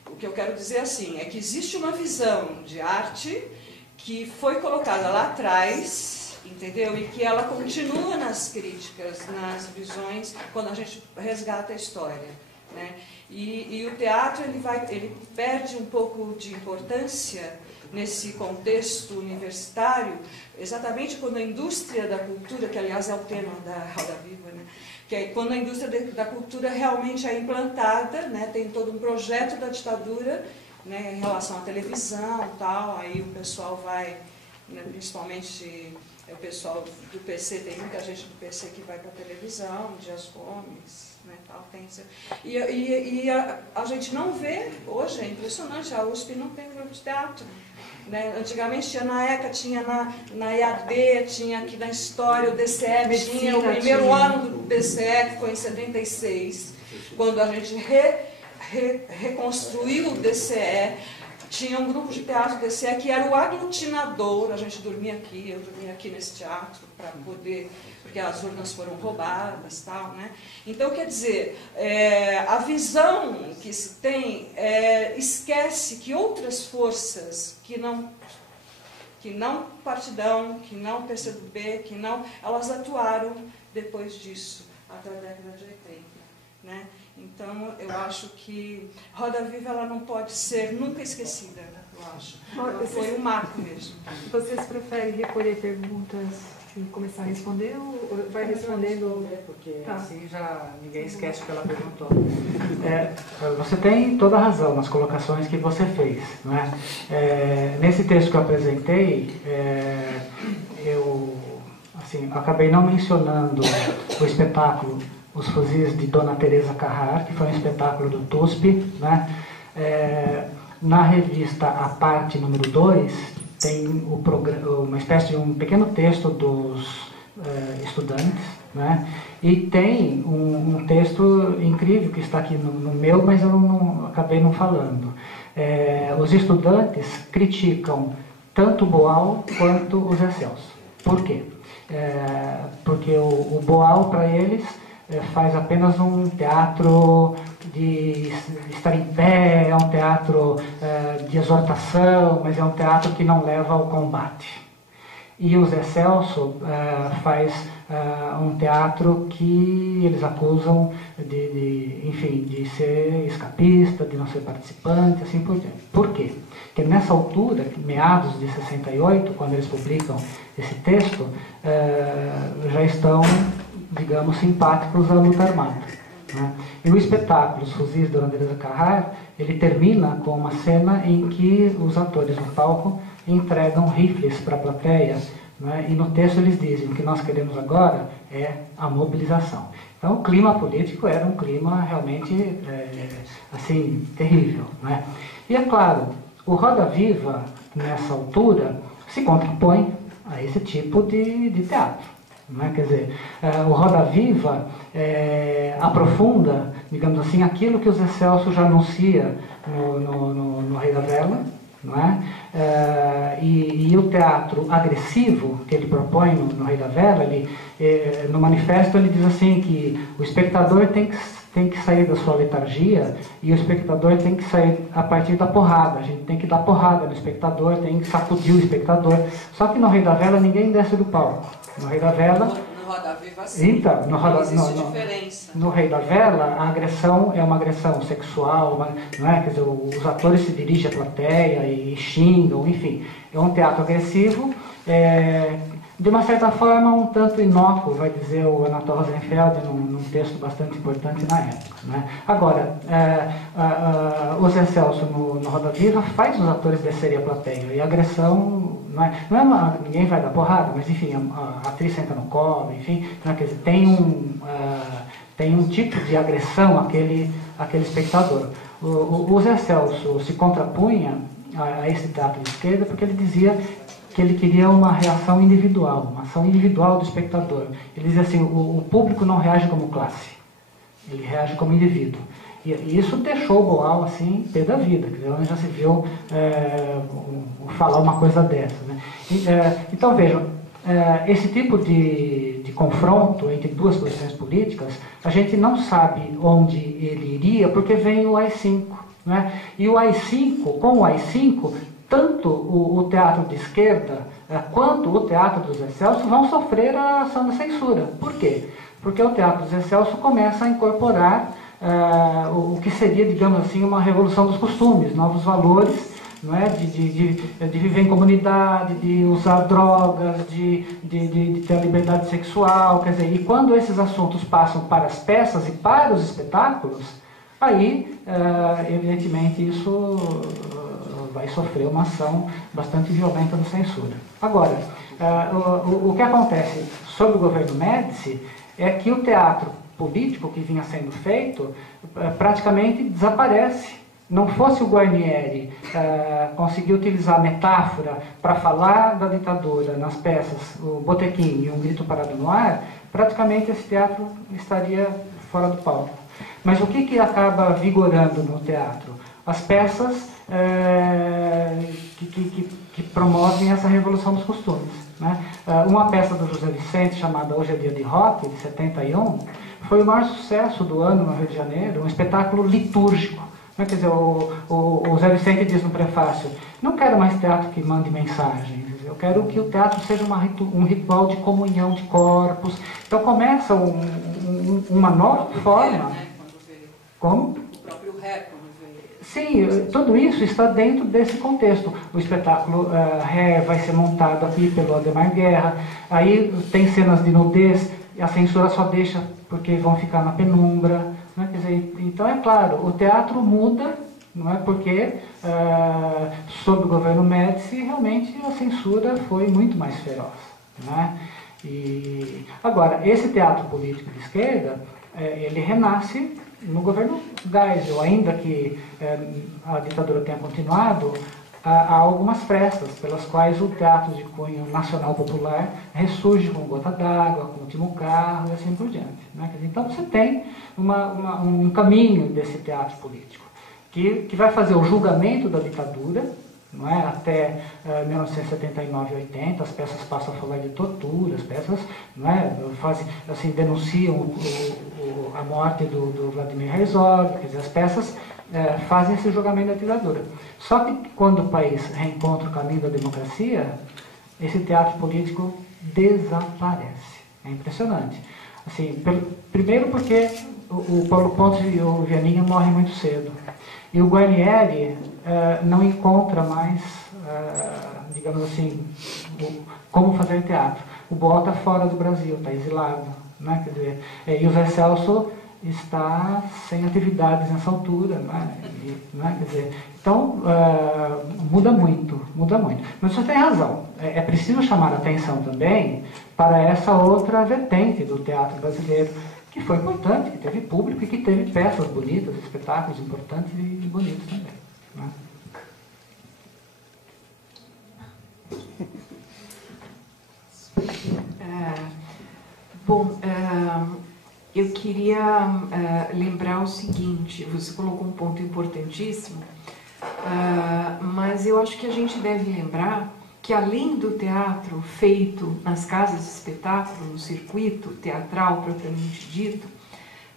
O que eu quero dizer, assim, é que existe uma visão de arte que foi colocada lá atrás, entendeu? E que ela continua nas críticas, nas visões, quando a gente resgata a história. Né? E o teatro, ele perde um pouco de importância nesse contexto universitário, exatamente quando a indústria da cultura, que aliás é o tema da Roda Viva, né? Que é quando a indústria da cultura realmente é implantada, né? Tem todo um projeto da ditadura, né, em relação à televisão e tal, aí o pessoal vai, né, principalmente o pessoal do PC, tem muita gente do PC que vai para a televisão, Dias Gomes, né, tal, tem, e a gente não vê, hoje é impressionante, a USP não tem grupo de teatro. Né? Antigamente tinha na ECA, tinha na EAD, tinha aqui na História, o DCE, medicina, tinha o primeiro ano do DCE, que foi em 76, quando a gente reconstruiu o DCE, tinha um grupo de teatro do DCE que era o aglutinador, a gente dormia aqui, eu dormia aqui nesse teatro, para poder, porque as urnas foram roubadas e tal, né? Então, quer dizer, a visão que se tem esquece que outras forças que não Partidão, que não PCdoB, elas atuaram depois disso, até a década de 80, né? Então, eu acho que Roda Viva ela não pode ser nunca esquecida, eu acho. Foi um marco mesmo. Vocês preferem recolher perguntas e começar a responder ou vai respondendo? Porque tá. Assim já ninguém esquece o que ela perguntou. Você tem toda a razão nas colocações que você fez. Não é? Nesse texto que eu apresentei, eu acabei não mencionando o espetáculo Os Fuzis de Dona Teresa Carrard, que foi um espetáculo do TUSP. Né? Na revista A Parte número 2, tem uma espécie de um pequeno texto dos estudantes, né? E tem um texto incrível que está aqui no meu, mas eu acabei não falando. os estudantes criticam tanto o Boal quanto o Zé Celso. Por quê? Porque o Boal, para eles, faz apenas um teatro de estar em pé, é um teatro de exortação, mas é um teatro que não leva ao combate. E o Zé Celso faz um teatro que eles acusam enfim, de ser escapista, de não ser participante, assim por diante. Por quê? Porque nessa altura, meados de 68, quando eles publicam esse texto, já estão, digamos, simpáticos à luta armada, né? E o espetáculo Os Fuzis da Bandeira Carrara, ele termina com uma cena em que os atores no palco entregam rifles para a plateia, né? E no texto eles dizem: o que nós queremos agora é a mobilização. Então o clima político era um clima realmente assim, terrível, né? E é claro, o Roda Viva, nessa altura, se contrapõe a esse tipo de teatro. Quer dizer, o Roda Viva aprofunda, digamos assim, aquilo que o Zé Celso já anuncia no Rei da Vela, não é? E o teatro agressivo que ele propõe no Rei da Vela, no manifesto ele diz assim que o espectador tem que sair da sua letargia e o espectador tem que sair a partir da porrada. A gente tem que dar porrada no espectador, tem que sacudir o espectador. Só que no Rei da Vela ninguém desce do palco. No Rei da Vela... No Roda Viva, sim. Então, diferença. No Rei da Vela, a agressão é uma agressão sexual, não é? Quer dizer, os atores se dirigem à plateia e xingam, enfim. É um teatro agressivo, de uma certa forma um tanto inócuo, vai dizer o Anatol Rosenfeld num texto bastante importante na época, né? Agora, o Zé Celso no Roda Viva faz os atores descerem a plateia, e a agressão ninguém vai dar porrada, mas enfim, a atriz senta no colo, enfim, né? Quer dizer, tem um tipo de agressão àquele espectador. O Zé Celso se contrapunha a esse teatro de esquerda porque ele dizia que ele queria uma reação individual, uma ação individual do espectador. Ele dizia assim: o público não reage como classe, ele reage como indivíduo. E isso deixou o Boal assim, pé da vida, onde já se viu falar uma coisa dessa, né? Então vejam, esse tipo de confronto entre duas posições políticas, a gente não sabe onde ele iria, porque vem o AI-5, né? E o AI-5, com o AI-5, tanto o teatro de esquerda quanto o teatro do Zé Celso vão sofrer a ação da censura. Por quê? Porque o teatro do Zé Celso começa a incorporar o que seria, digamos assim, uma revolução dos costumes, novos valores, não é? de viver em comunidade, de usar drogas, de ter a liberdade sexual, quer dizer, e quando esses assuntos passam para as peças e para os espetáculos, aí, evidentemente, isso vai sofrer uma ação bastante violenta da censura. Agora, o que acontece sob o governo Médici é que o teatro político que vinha sendo feito praticamente desaparece. Não fosse o Guarnieri conseguir utilizar a metáfora para falar da ditadura nas peças O Botequim e Um Grito Parado no Ar, praticamente esse teatro estaria fora do palco. Mas o que acaba vigorando no teatro? As peças que promovem essa revolução dos costumes, né? Uma peça do José Vicente chamada Hoje é Dia de Rock, de 71, foi o maior sucesso do ano no Rio de Janeiro, um espetáculo litúrgico. Quer dizer, o Zé Vicente diz no prefácio: não quero mais teatro que mande mensagens, eu quero que o teatro seja um ritual de comunhão de corpos. Então começa uma nova forma. Como? O próprio ré, quando veio. Sim, tudo isso está dentro desse contexto. O espetáculo Ré vai ser montado aqui pelo Ademar Guerra, aí tem cenas de nudez, a censura só deixa porque vão ficar na penumbra, né? Quer dizer, então é claro, o teatro muda, não é? Porque sob o governo Médici realmente a censura foi muito mais feroz, né? E agora, esse teatro político de esquerda, ele renasce no governo Geisel, ainda que a ditadura tenha continuado. Há algumas frestas pelas quais o teatro de cunho nacional popular ressurge com Gota d'Água, com O Último Carro e assim por diante, né? Então você tem um caminho desse teatro político. que vai fazer o julgamento da ditadura, não é? Até 1979 e 80, as peças passam a falar de tortura, as peças, não é? Fazem, assim, denunciam a morte do Vladimir Herzog, quer dizer, as peças fazem esse julgamento da ditadura. Só que quando o país reencontra o caminho da democracia, esse teatro político desaparece. É impressionante. Assim, primeiro porque o Paulo Pontes e o Vianinha morrem muito cedo. E o Guarnieri não encontra mais, digamos assim, como fazer teatro. O Boal está fora do Brasil, está exilado. Né? Quer dizer, e o Zé Celso está sem atividades nessa altura. Né? Quer dizer, então, muda muito, muda muito. Mas você tem razão. É preciso chamar a atenção também para essa outra vertente do teatro brasileiro, que foi importante, que teve público e que teve peças bonitas, espetáculos importantes e bonitos também. Né? Eu queria lembrar o seguinte, você colocou um ponto importantíssimo, mas eu acho que a gente deve lembrar que além do teatro feito nas casas de espetáculo, no circuito teatral propriamente dito,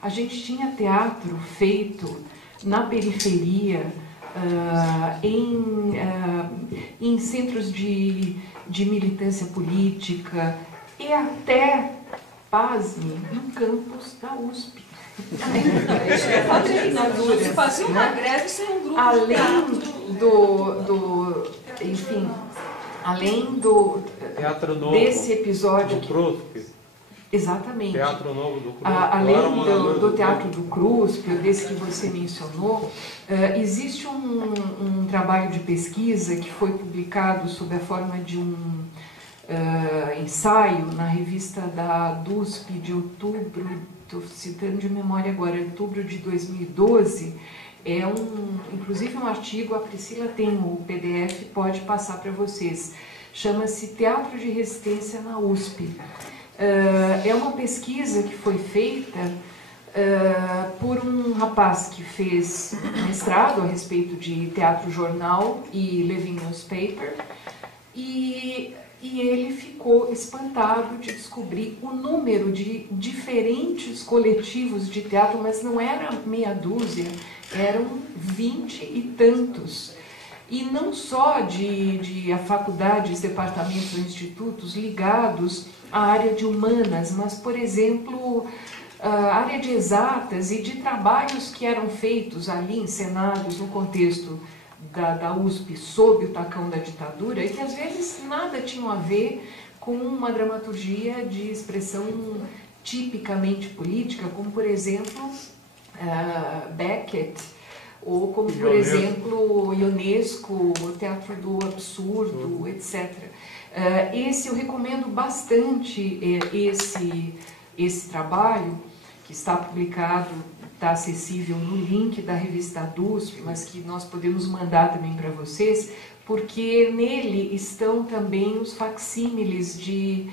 a gente tinha teatro feito na periferia, em centros de militância política e até, pasme, no campus da USP. Se fazia uma greve sem um grupo além de teatro. enfim, além do Teatro Novo, desse episódio do CRUSP. Exatamente. Teatro Novo do CRUSP. Além do Teatro do CRUSP, desse que você mencionou, existe um trabalho de pesquisa que foi publicado sob a forma de um ensaio na revista da DUSP de outubro, estou citando de memória agora, outubro de 2012, inclusive um artigo, a Priscila tem o PDF, pode passar para vocês, chama-se Teatro de Resistência na USP. É uma pesquisa que foi feita por um rapaz que fez mestrado a respeito de teatro jornal e living newspaper, e ele ficou espantado de descobrir o número de diferentes coletivos de teatro, mas não era meia dúzia, eram 20 e tantos. E não só de faculdades, departamentos ou institutos ligados à área de humanas, mas, por exemplo, a área de exatas e de trabalhos que eram feitos ali, encenados no contexto da USP sob o tacão da ditadura e que às vezes nada tinham a ver com uma dramaturgia de expressão tipicamente política, como por exemplo Beckett, ou como por exemplo Ionesco, o Teatro do Absurdo, etc. Eu recomendo bastante esse trabalho, que está publicado, está acessível no link da revista DUSP, mas que nós podemos mandar também para vocês, porque nele estão também os facsímiles de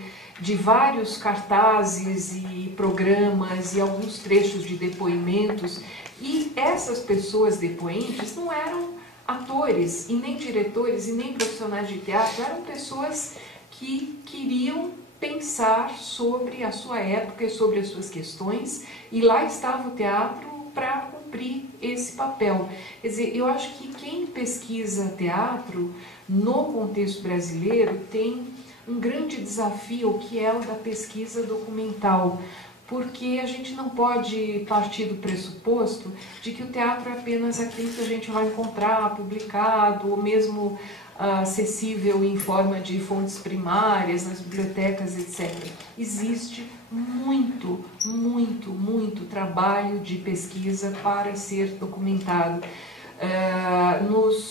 vários cartazes e programas e alguns trechos de depoimentos. E essas pessoas depoentes não eram atores, e nem diretores, e nem profissionais de teatro, eram pessoas que queriam pensar sobre a sua época e sobre as suas questões, e lá estava o teatro para cumprir esse papel. Quer dizer, eu acho que quem pesquisa teatro no contexto brasileiro tem um grande desafio, que é o da pesquisa documental, porque a gente não pode partir do pressuposto de que o teatro é apenas aquilo que a gente vai encontrar publicado, ou mesmo acessível em forma de fontes primárias, nas bibliotecas, etc. Existe muito, muito, muito trabalho de pesquisa para ser documentado.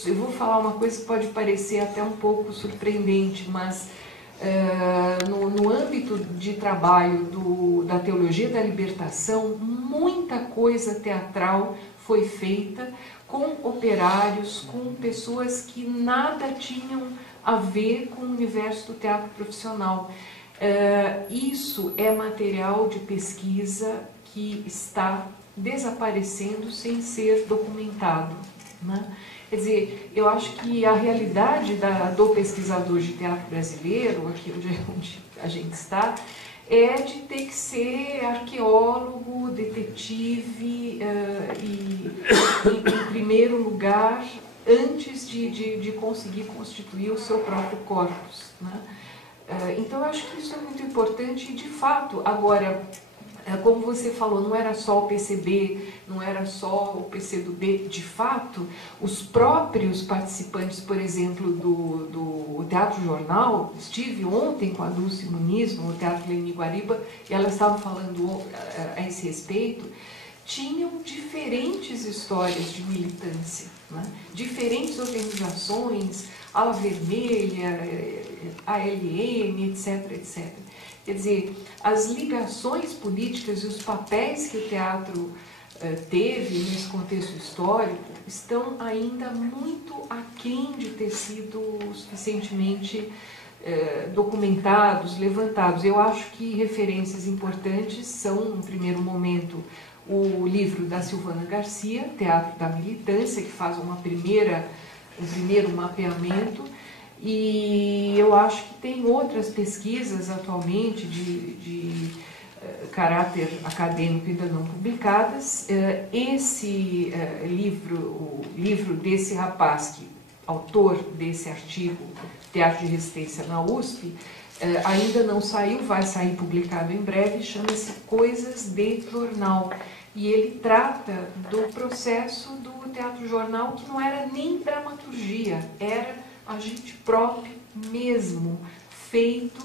Eu vou falar uma coisa que pode parecer até um pouco surpreendente, mas no âmbito de trabalho da teologia da libertação, muita coisa teatral foi feita com operários, com pessoas que nada tinham a ver com o universo do teatro profissional. Isso é material de pesquisa que está desaparecendo sem ser documentado. né? Quer dizer, eu acho que a realidade do pesquisador de teatro brasileiro, aqui onde a gente está, é de ter que ser arqueólogo, detetive e, em primeiro lugar, antes de conseguir constituir o seu próprio corpus, né? Então, eu acho que isso é muito importante e, de fato, agora, como você falou, não era só o PCB, não era só o PCdoB, de fato, os próprios participantes, por exemplo, do Teatro Jornal, estive ontem com a Dulce Muniz no Teatro Leni Guariba, e elas estavam falando a esse respeito, tinham diferentes histórias de militância, né? Diferentes organizações, Ala Vermelha, ALN, etc, etc. Quer dizer, as ligações políticas e os papéis que o teatro teve nesse contexto histórico estão ainda muito aquém de ter sido suficientemente documentados, levantados. Eu acho que referências importantes são, no primeiro momento, o livro da Silvana Garcia, Teatro da Militância, que faz um primeiro mapeamento, e eu acho que tem outras pesquisas atualmente de caráter acadêmico ainda não publicadas. Esse livro, o livro desse rapaz, autor desse artigo, Teatro de Resistência na USP, ainda não saiu, vai sair publicado em breve, chama-se Coisas de Jornal. E ele trata do processo do teatro jornal, que não era nem dramaturgia, era agente próprio mesmo, feito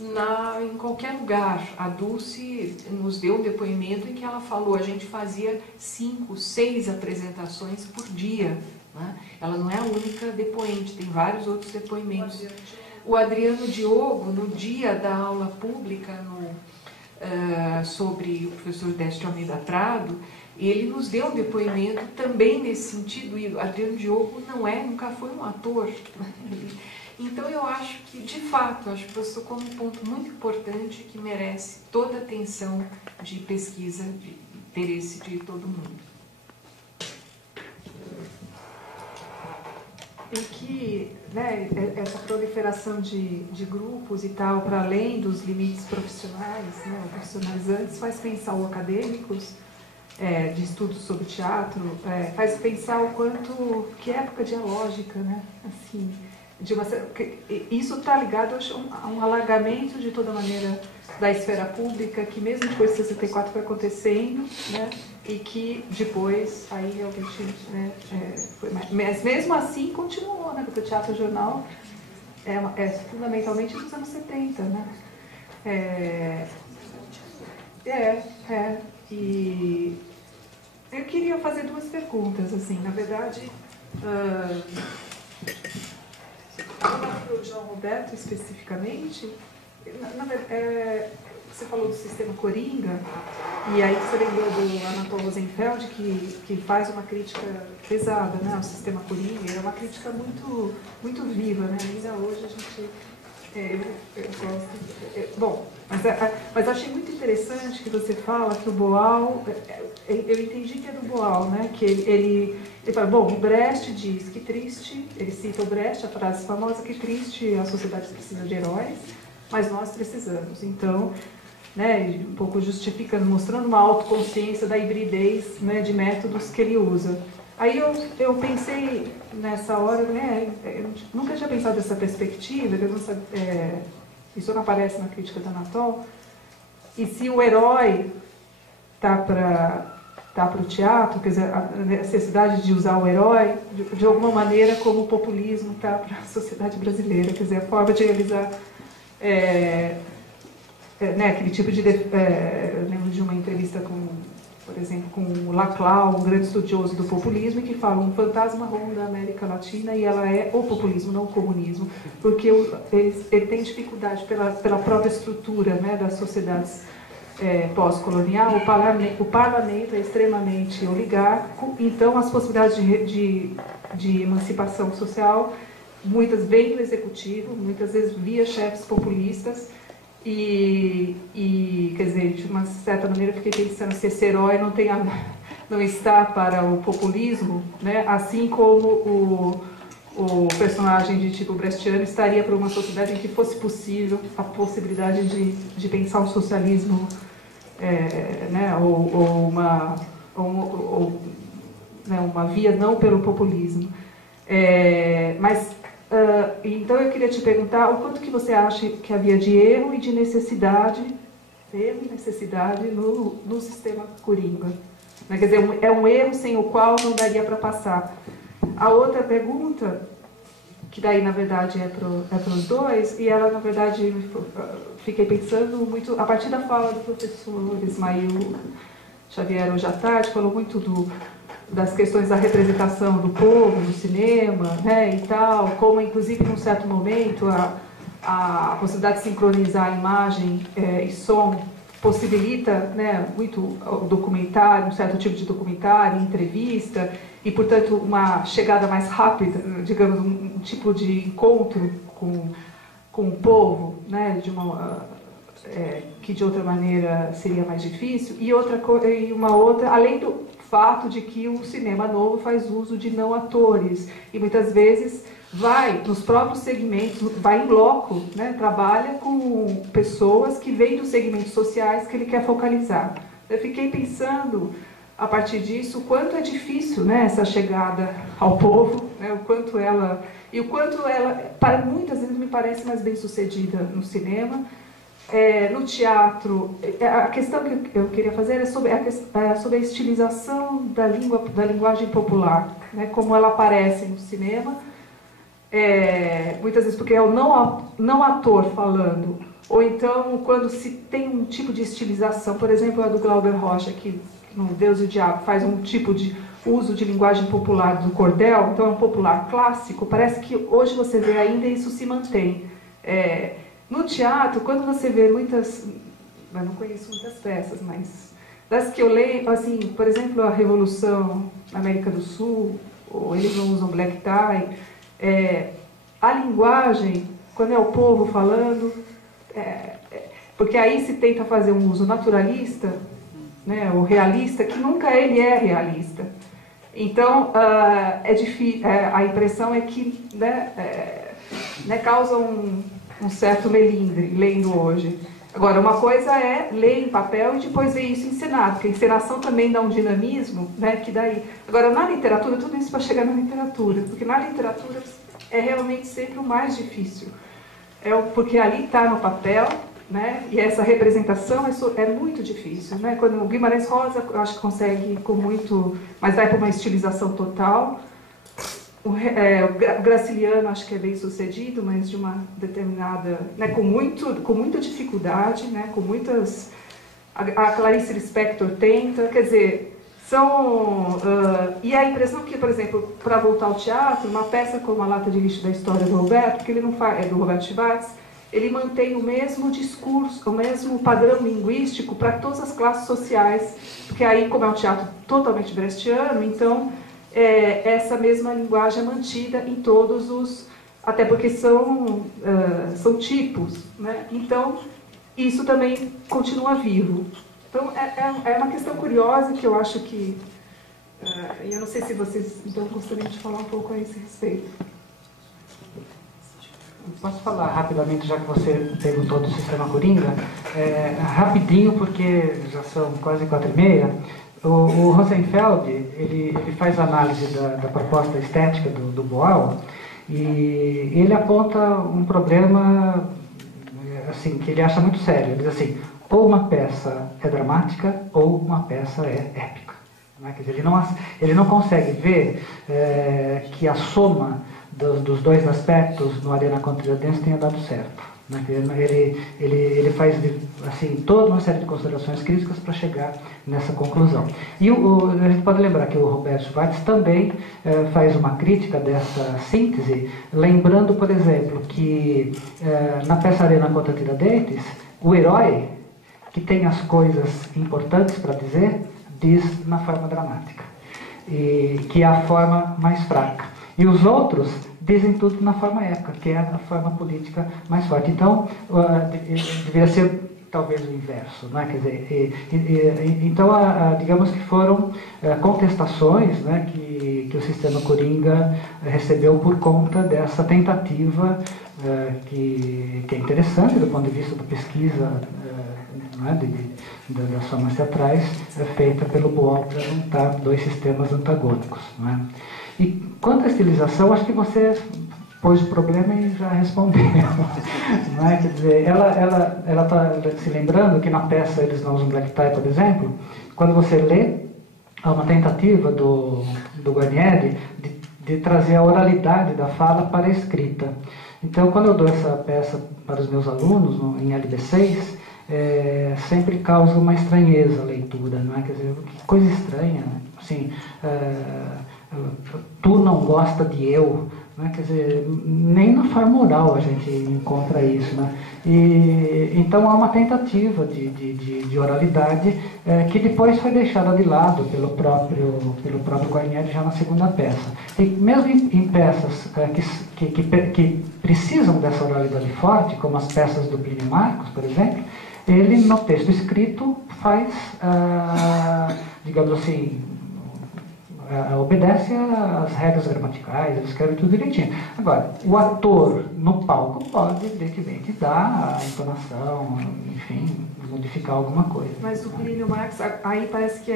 em qualquer lugar. A Dulce nos deu um depoimento em que ela falou, a gente fazia 5, 6 apresentações por dia, né? Ela não é a única depoente, tem vários outros depoimentos. O Adriano Diogo, no dia da aula pública sobre o professor Décio Almeida Prado, ele nos deu um depoimento também nesse sentido, e o Adriano Diogo nunca foi um ator. Então eu acho que, de fato, acho que você tocou um ponto muito importante que merece toda a atenção de pesquisa, de interesse de todo mundo. E que, né, essa proliferação de grupos e tal, para além dos limites profissionais, né, profissionalizantes, faz pensar os acadêmicos de estudos sobre teatro, faz pensar o quanto, que época dialógica, né, assim, isso está ligado a um alargamento de toda maneira da esfera pública, que mesmo depois de 64 foi acontecendo, né, e que depois aí realmente, né, foi mais, mas mesmo assim continuou, né, porque o teatro jornal é fundamentalmente dos anos 70, né, e eu queria fazer 2 perguntas, assim, na verdade, para o João Roberto especificamente, você falou do sistema Coringa, e aí você lembrou do Anatol Rosenfeld, que faz uma crítica pesada, né, ao sistema Coringa, é uma crítica muito, muito viva, né, ainda hoje a gente... eu gosto... bom, mas achei muito interessante que você fala que o Boal... eu entendi que é do Boal, né, que ele fala, bom, o Brecht diz que triste, ele cita o Brecht, a frase famosa, que triste a sociedade precisa de heróis, mas nós precisamos. Então, né, um pouco justificando, mostrando uma autoconsciência da hibridez, né, de métodos que ele usa. Aí eu pensei nessa hora, né, eu nunca tinha pensado dessa perspectiva, isso não aparece na crítica da Anatol, e se o herói está para o teatro, quer dizer, a necessidade de usar o herói, de alguma maneira, como o populismo está para a sociedade brasileira, quer dizer, a forma de realizar né, aquele tipo de... eu lembro de uma entrevista por exemplo, com o Laclau, um grande estudioso do populismo, que fala um fantasma ronda a América Latina e ela é o populismo, não o comunismo, porque ele tem dificuldade pela própria estrutura, né, das sociedades pós-colonial. O parlamento é extremamente oligárquico, então as possibilidades de emancipação social, muitas vêm do executivo, muitas vezes via chefes populistas, e quer dizer, de uma certa maneira eu fiquei pensando se esse herói não está para o populismo, né? Assim como o personagem de tipo brechtiano estaria para uma sociedade em que fosse possível a possibilidade de pensar o socialismo, né? Né? Uma via não pelo populismo. Então eu queria te perguntar o quanto que você acha que havia de erro e de necessidade no sistema Coringa. Quer dizer, é um erro sem o qual não daria para passar. A outra pergunta, que daí na verdade é para os dois, e ela na verdade fiquei pensando muito, a partir da fala do professor Ismael Xavier hoje à tarde, falou muito das questões da representação do povo no cinema, né, e tal, como inclusive num certo momento a possibilidade de sincronizar a imagem e som possibilita, né, muito o documentário, um certo tipo de documentário, entrevista, e portanto uma chegada mais rápida, digamos, um tipo de encontro com o povo, né, que de outra maneira seria mais difícil, e uma outra, além do fato de que o cinema novo faz uso de não atores, e muitas vezes vai nos próprios segmentos, vai em loco, né, trabalha com pessoas que vêm dos segmentos sociais que ele quer focalizar. Eu fiquei pensando, a partir disso, o quanto é difícil, né, essa chegada ao povo, né, o quanto ela, para muitas vezes me parece mais bem sucedida no cinema. No teatro, a questão que eu queria fazer é sobre a estilização da linguagem popular, né, como ela aparece no cinema, muitas vezes porque é o não ator falando, ou então quando se tem um tipo de estilização, por exemplo, a do Glauber Rocha, que no Deus e o Diabo faz um tipo de uso de linguagem popular do cordel, então é um popular clássico, parece que hoje você vê ainda isso se mantém. No teatro, quando você vê muitas, eu não conheço muitas peças, mas das que eu leio, assim, por exemplo, a Revolução na América do Sul, ou eles não usam black tie, a linguagem, quando é o povo falando, porque aí se tenta fazer um uso naturalista, né, ou realista, que nunca ele é realista. Então, é difícil, a impressão é que causa um certo melindre, lendo hoje. Agora, uma coisa é ler em papel e depois ver isso encenado, porque a encenação também dá um dinamismo, né, que daí... Agora, na literatura, tudo isso para chegar na literatura, porque na literatura é realmente sempre o mais difícil. Porque ali está no papel, né, e essa representação é muito difícil, né? Quando o Guimarães Rosa, eu acho que consegue com muito... Mas vai para uma estilização total. O Graciliano acho que é bem sucedido, mas de uma determinada, né, com muita dificuldade, né, com muitas... A Clarice Lispector tenta, quer dizer, e a impressão que, por exemplo, para voltar ao teatro, uma peça como A Lata de Lixo da História do Roberto, que ele não faz, do Roberto Schwartz, ele mantém o mesmo discurso, o mesmo padrão linguístico para todas as classes sociais, porque aí, como é um teatro totalmente brechtiano, então... essa mesma linguagem é mantida em todos os... Até porque são tipos, né? Então, isso também continua vivo. Então, é uma questão curiosa que eu acho que... eu não sei se vocês então, gostariam de falar um pouco a esse respeito. Posso falar rapidamente, já que você perguntou do sistema Coringa? Rapidinho, porque já são quase 4h30. O Rosenfeld, ele faz análise da proposta estética do Boal e ele aponta um problema assim, que ele acha muito sério. Ele diz assim, ou uma peça é dramática ou uma peça é épica. Né? Quer dizer, ele não consegue ver que a soma dos dois aspectos no Arena contra Tiradentes tenha dado certo. Ele faz assim, toda uma série de considerações críticas para chegar nessa conclusão. E a gente pode lembrar que o Roberto Schwartz também faz uma crítica dessa síntese, lembrando, por exemplo, que na peça Arena contra Tiradentes, o herói, que tem as coisas importantes para dizer, diz na forma dramática, que é a forma mais fraca. E os outros dizem tudo na forma épica, que é a forma política mais forte. Então, deveria ser talvez o inverso, né? Quer dizer, então, digamos que foram contestações, né, que o sistema Coringa recebeu por conta dessa tentativa que é interessante do ponto de vista da pesquisa, né, das formas teatrais, feita pelo Boal para juntar dois sistemas antagônicos. Né? E quanto à estilização, acho que você pôs o problema e já respondeu. Não é? Quer dizer, ela está se lembrando que na peça Eles Não Usam Black Tie, por exemplo, quando você lê, há uma tentativa do Guarnieri de trazer a oralidade da fala para a escrita. Então, quando eu dou essa peça para os meus alunos, em LB6, sempre causa uma estranheza a leitura, não é? Quer dizer, que coisa estranha, assim, tu não gosta de eu, né? Quer dizer, nem na forma oral a gente encontra isso, né? Então há uma tentativa de oralidade que depois foi deixada de lado pelo próprio Guarnieri já na segunda peça. E mesmo em peças que precisam dessa oralidade forte, como as peças do Plínio Marcos, por exemplo, ele no texto escrito faz, digamos assim, obedece às regras gramaticais, ele escreve tudo direitinho. Agora, o ator no palco pode, evidentemente, dar a entonação, enfim, modificar alguma coisa. Mas o Plínio Marcos, aí parece que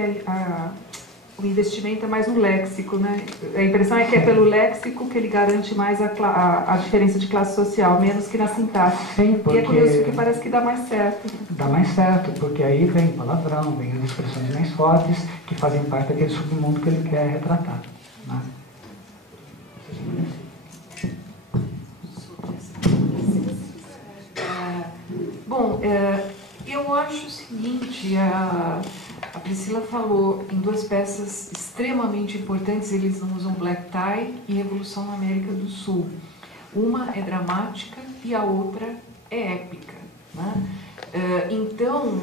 o investimento é mais no léxico, né? A impressão é que é pelo léxico que ele garante mais a diferença de classe social, menos que na sintaxe. Sim, porque... E é curioso que parece que dá mais certo. Dá mais certo, porque aí vem palavrão, vem as expressões mais fortes, que fazem parte daquele submundo que ele quer retratar. Né? Bom, eu acho o seguinte, a Priscila falou em duas peças extremamente importantes, Eles Não Usam Black Tie e Revolução na América do Sul. Uma é dramática e a outra é épica. Né? Então,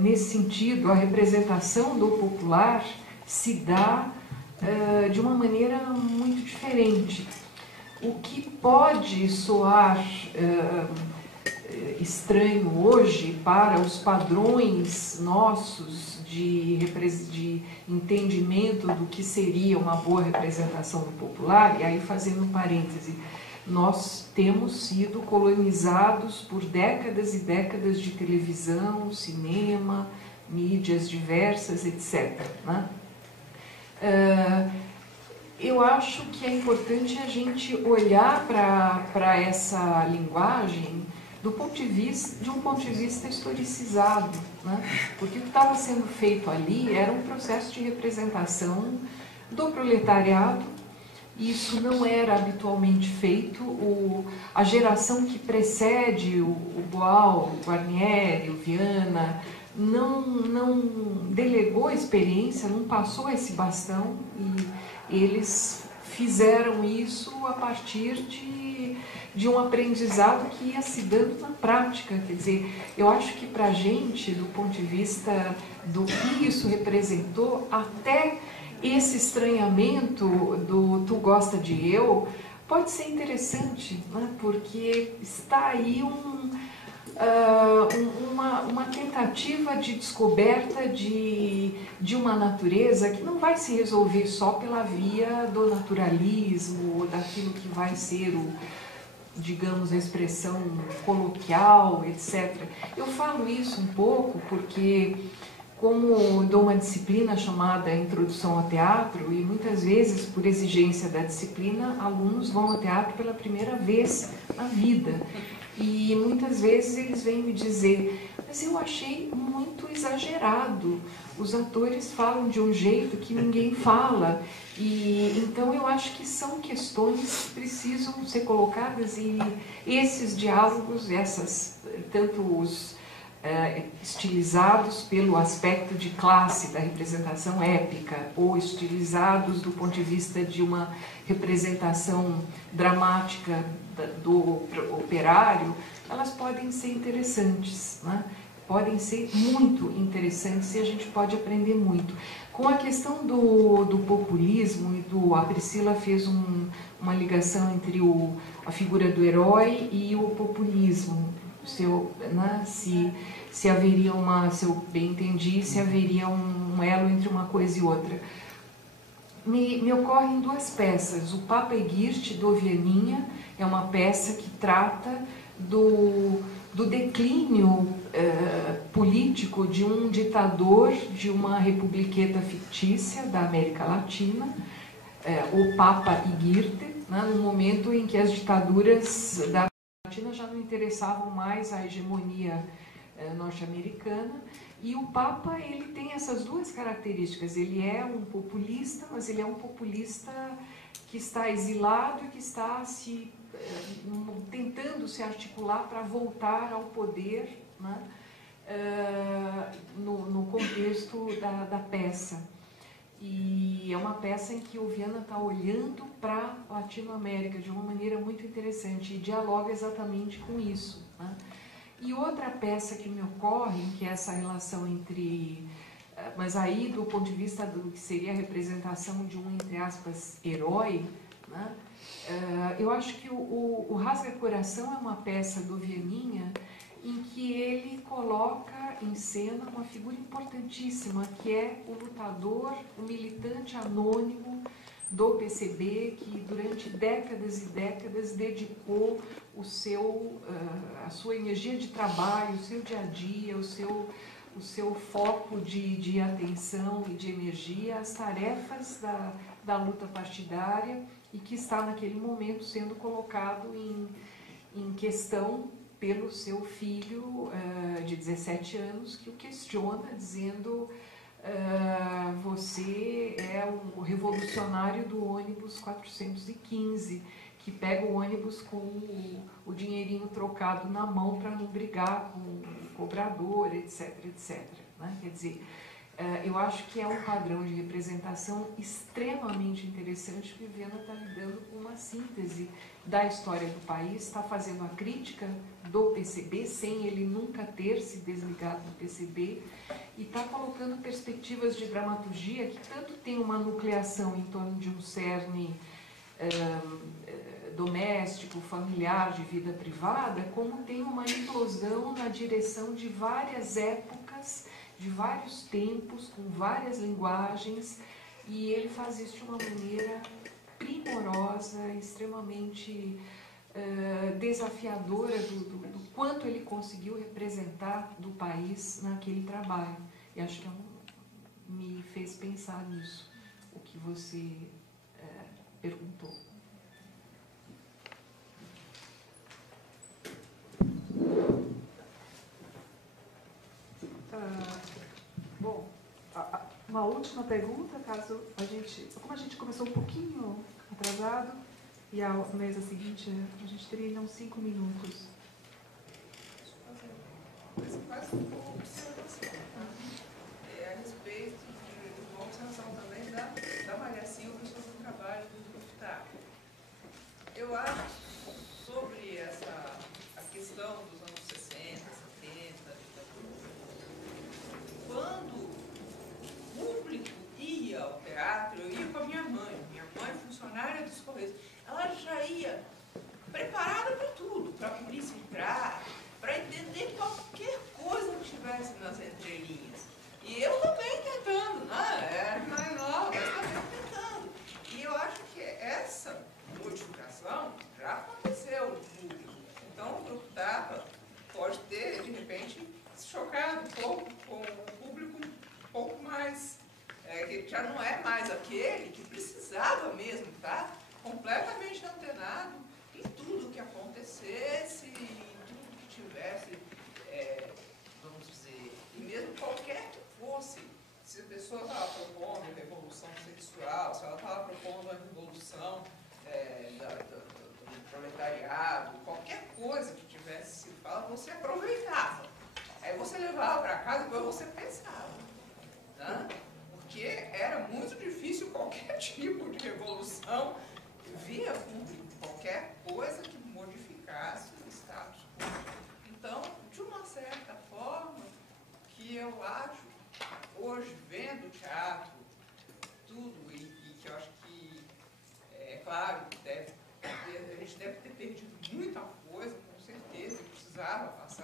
nesse sentido, a representação do popular se dá de uma maneira muito diferente. O que pode soar estranho hoje para os padrões nossos de entendimento do que seria uma boa representação do popular, e aí fazendo um parêntese, nós temos sido colonizados por décadas e décadas de televisão, cinema, mídias diversas, etc. Né? Eu acho que é importante a gente olhar para essa linguagem de um ponto de vista historicizado, né? Porque o que estava sendo feito ali era um processo de representação do proletariado. Isso não era habitualmente feito. A geração que precede o Boal, o Guarnieri, o Viana, não delegou a experiência, não passou esse bastão, e eles fizeram isso a partir de um aprendizado que ia se dando na prática. Quer dizer, eu acho que para a gente, do ponto de vista do que isso representou, até esse estranhamento do tu gosta de eu pode ser interessante, né? Porque está aí uma tentativa de descoberta de uma natureza que não vai se resolver só pela via do naturalismo, ou daquilo que vai ser digamos, a expressão coloquial, etc. Eu falo isso um pouco porque, como dou uma disciplina chamada Introdução ao Teatro, e muitas vezes, por exigência da disciplina, alunos vão ao teatro pela primeira vez na vida. E muitas vezes eles vêm me dizer, mas eu achei muito exagerado, os atores falam de um jeito que ninguém fala, e então eu acho que são questões que precisam ser colocadas, e esses diálogos, tanto os estilizados pelo aspecto de classe da representação épica, ou estilizados do ponto de vista de uma representação dramática do operário, elas podem ser interessantes, né? Podem ser muito interessantes, e a gente pode aprender muito. Com a questão do populismo, a Priscila fez uma ligação entre a figura do herói e o populismo. né, se haveria se eu bem entendi, se haveria um elo entre uma coisa e outra. Me ocorrem duas peças. O Papa Egirte, do Vianinha, é uma peça que trata do declínio político de um ditador de uma republiqueta fictícia da América Latina, o Papa Egirte, né, no momento em que as ditaduras da América Latina já não interessavam mais à hegemonia norte-americana. E o Papa, ele tem essas duas características. Ele é um populista, mas ele é um populista que está exilado e que está tentando se articular para voltar ao poder, né, no contexto da peça. E é uma peça em que o Viana está olhando para a Latinoamérica de uma maneira muito interessante e dialoga exatamente com isso, né? E outra peça que me ocorre, que é essa relação entre... Mas aí, do ponto de vista do que seria a representação de um, entre aspas, herói, né? Eu acho que o Rasga Coração é uma peça do Vianinha em que ele coloca em cena uma figura importantíssima, que é o lutador, o militante anônimo do PCB, que durante décadas e décadas dedicou a sua energia de trabalho, o seu dia a dia, o seu foco de atenção e de energia às tarefas da luta partidária, e que está naquele momento sendo colocado em questão pelo seu filho de 17 anos, que o questiona, dizendo: você é o revolucionário do ônibus 415, que pega o ônibus com o dinheirinho trocado na mão para não brigar com o cobrador, etc, etc. Né? Quer dizer, eu acho que é um padrão de representação extremamente interessante, que o Viana está lidando com uma síntese da história do país, está fazendo a crítica do PCB, sem ele nunca ter se desligado do PCB, e está colocando perspectivas de dramaturgia que tanto tem uma nucleação em torno de um cerne doméstico, familiar, de vida privada, como tem uma implosão na direção de várias épocas, de vários tempos, com várias linguagens, e ele faz isso de uma maneira primorosa, extremamente desafiadora do quanto ele conseguiu representar do país naquele trabalho. E acho que me fez pensar nisso, o que você perguntou. Bom, uma última pergunta, caso como a gente começou um pouquinho atrasado, e a mesa seguinte a gente teria uns 5 minutos. Quase uma observação, tá? A respeito de uma observação também da Maria Silva sobre o trabalho do Profitá. Eu acho sobre a questão dos anos 60, 70, quando o público ia ao teatro, eu ia com a minha mãe funcionária dos Correios, ela já ia preparada para tudo, para a polícia entrar, para entender qualquer coisa que estivesse nas entrelinhas. E eu também tentando, né? Mais nova, mas também tentando. E eu acho que essa modificação já aconteceu no público. Então o Grupo Tapa pode ter, de repente, se chocado um pouco com o público um pouco mais, que já não é mais aquele que precisava mesmo estar completamente antenado em tudo que acontecesse, em tudo que tivesse, vamos dizer, e mesmo qualquer que fosse, se a pessoa estava propondo a revolução sexual, se ela estava propondo a revolução do proletariado, qualquer coisa que tivesse sido falado, você aproveitava. Aí você levava para casa e depois você pensava. Né? Porque era muito difícil qualquer tipo de revolução via público, qualquer coisa que modificasse o status quo. Então, de uma certa forma, que eu acho, hoje, vendo o teatro, tudo, e que eu acho que, claro, a gente deve ter perdido muita coisa, com certeza, que precisava passar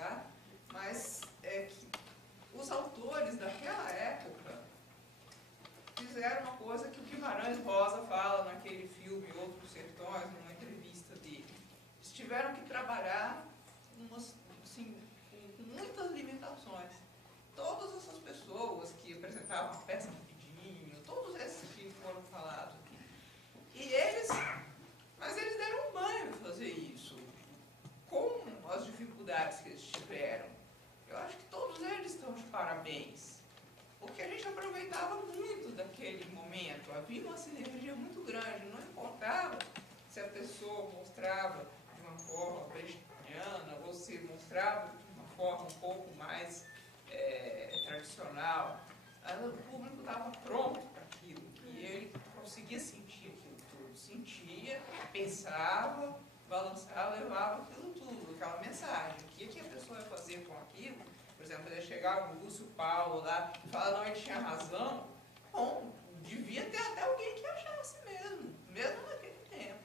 daquele momento. Havia uma sinergia muito grande, não importava se a pessoa mostrava de uma forma brechtiana ou se mostrava de uma forma um pouco mais tradicional. O público estava pronto para aquilo e ele conseguia sentir aquilo tudo. Sentia, pensava, balançava, levava aquilo tudo, aquela mensagem. O que a pessoa ia fazer com aquilo? Por exemplo, ele chegava o Lúcio Paulo lá e falava, não, ele tinha razão. Bom, devia ter até alguém que achasse mesmo naquele tempo.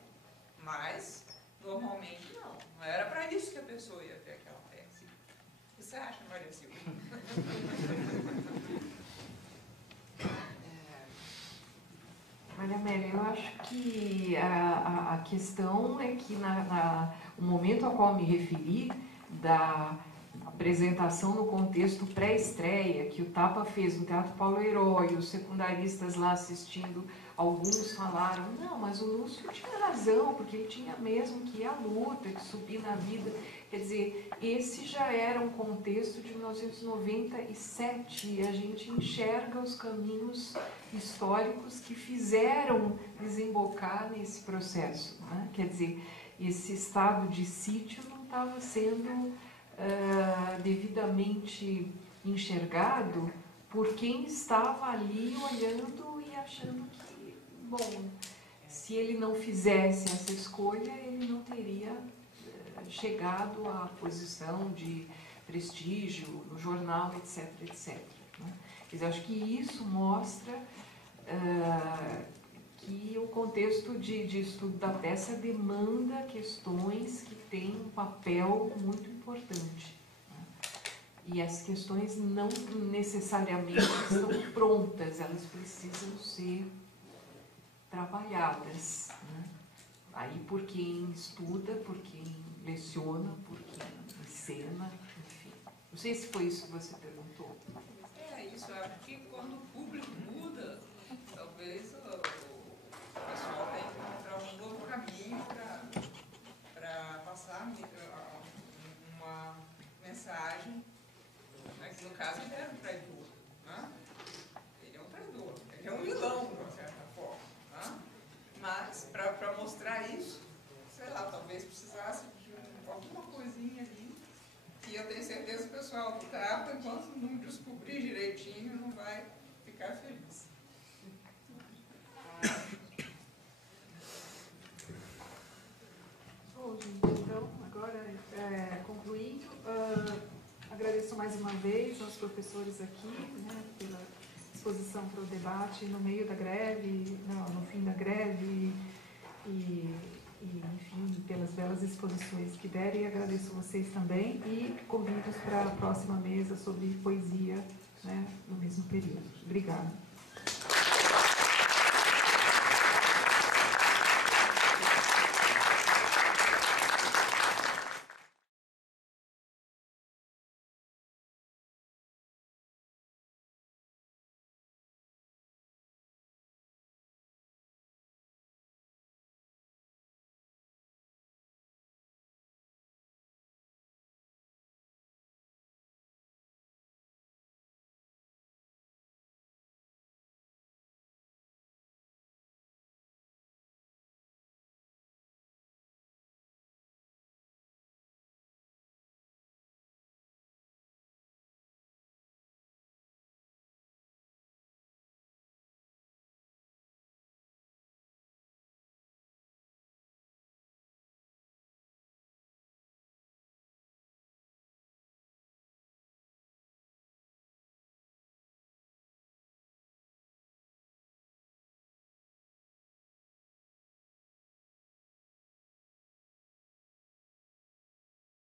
Mas, normalmente, não. Não era para isso que a pessoa ia ver aquela peça. O que você acha, Maria Silva? Maria Amélia, eu acho que a questão é que o momento ao qual me referi, da apresentação no contexto pré-estreia, que o Tapa fez no Teatro Paulo Herói, os secundaristas lá assistindo, alguns falaram, não, mas o Lúcio tinha razão, porque ele tinha mesmo que ir à luta, que subir na vida. Quer dizer, esse já era um contexto de 1997, e a gente enxerga os caminhos históricos que fizeram desembocar nesse processo, né? Quer dizer, esse estado de sítio não estava sendo devidamente enxergado por quem estava ali olhando e achando que, bom, se ele não fizesse essa escolha, ele não teria chegado à posição de prestígio no jornal, etc, etc. Né? Quer dizer, acho que isso mostra que o contexto de estudo da peça demanda questões que têm um papel muito importante. Né? E as questões não necessariamente estão prontas, elas precisam ser trabalhadas. Né? Aí por quem estuda, por quem leciona, por quem encena, enfim. Não sei se foi isso que você perguntou. É isso, eu acho que quando o público muda, talvez o pessoal tem que encontrar um novo caminho para passar uma mensagem. Aqui no caso ele era um traidor. Né? Ele é um traidor, ele é um vilão, de uma certa forma. Né? Mas para mostrar isso, sei lá, talvez precisasse de alguma coisinha ali. E eu tenho certeza que o pessoal do Tapa, enquanto não descobrir direitinho, não vai ficar feliz. Bom, gente, então, agora, concluindo, agradeço mais uma vez aos professores aqui, né, pela disposição para o debate no meio da greve, no fim da greve, e enfim, pelas belas exposições que deram, e agradeço vocês também, e convido-os para a próxima mesa sobre poesia, né, no mesmo período. Obrigada.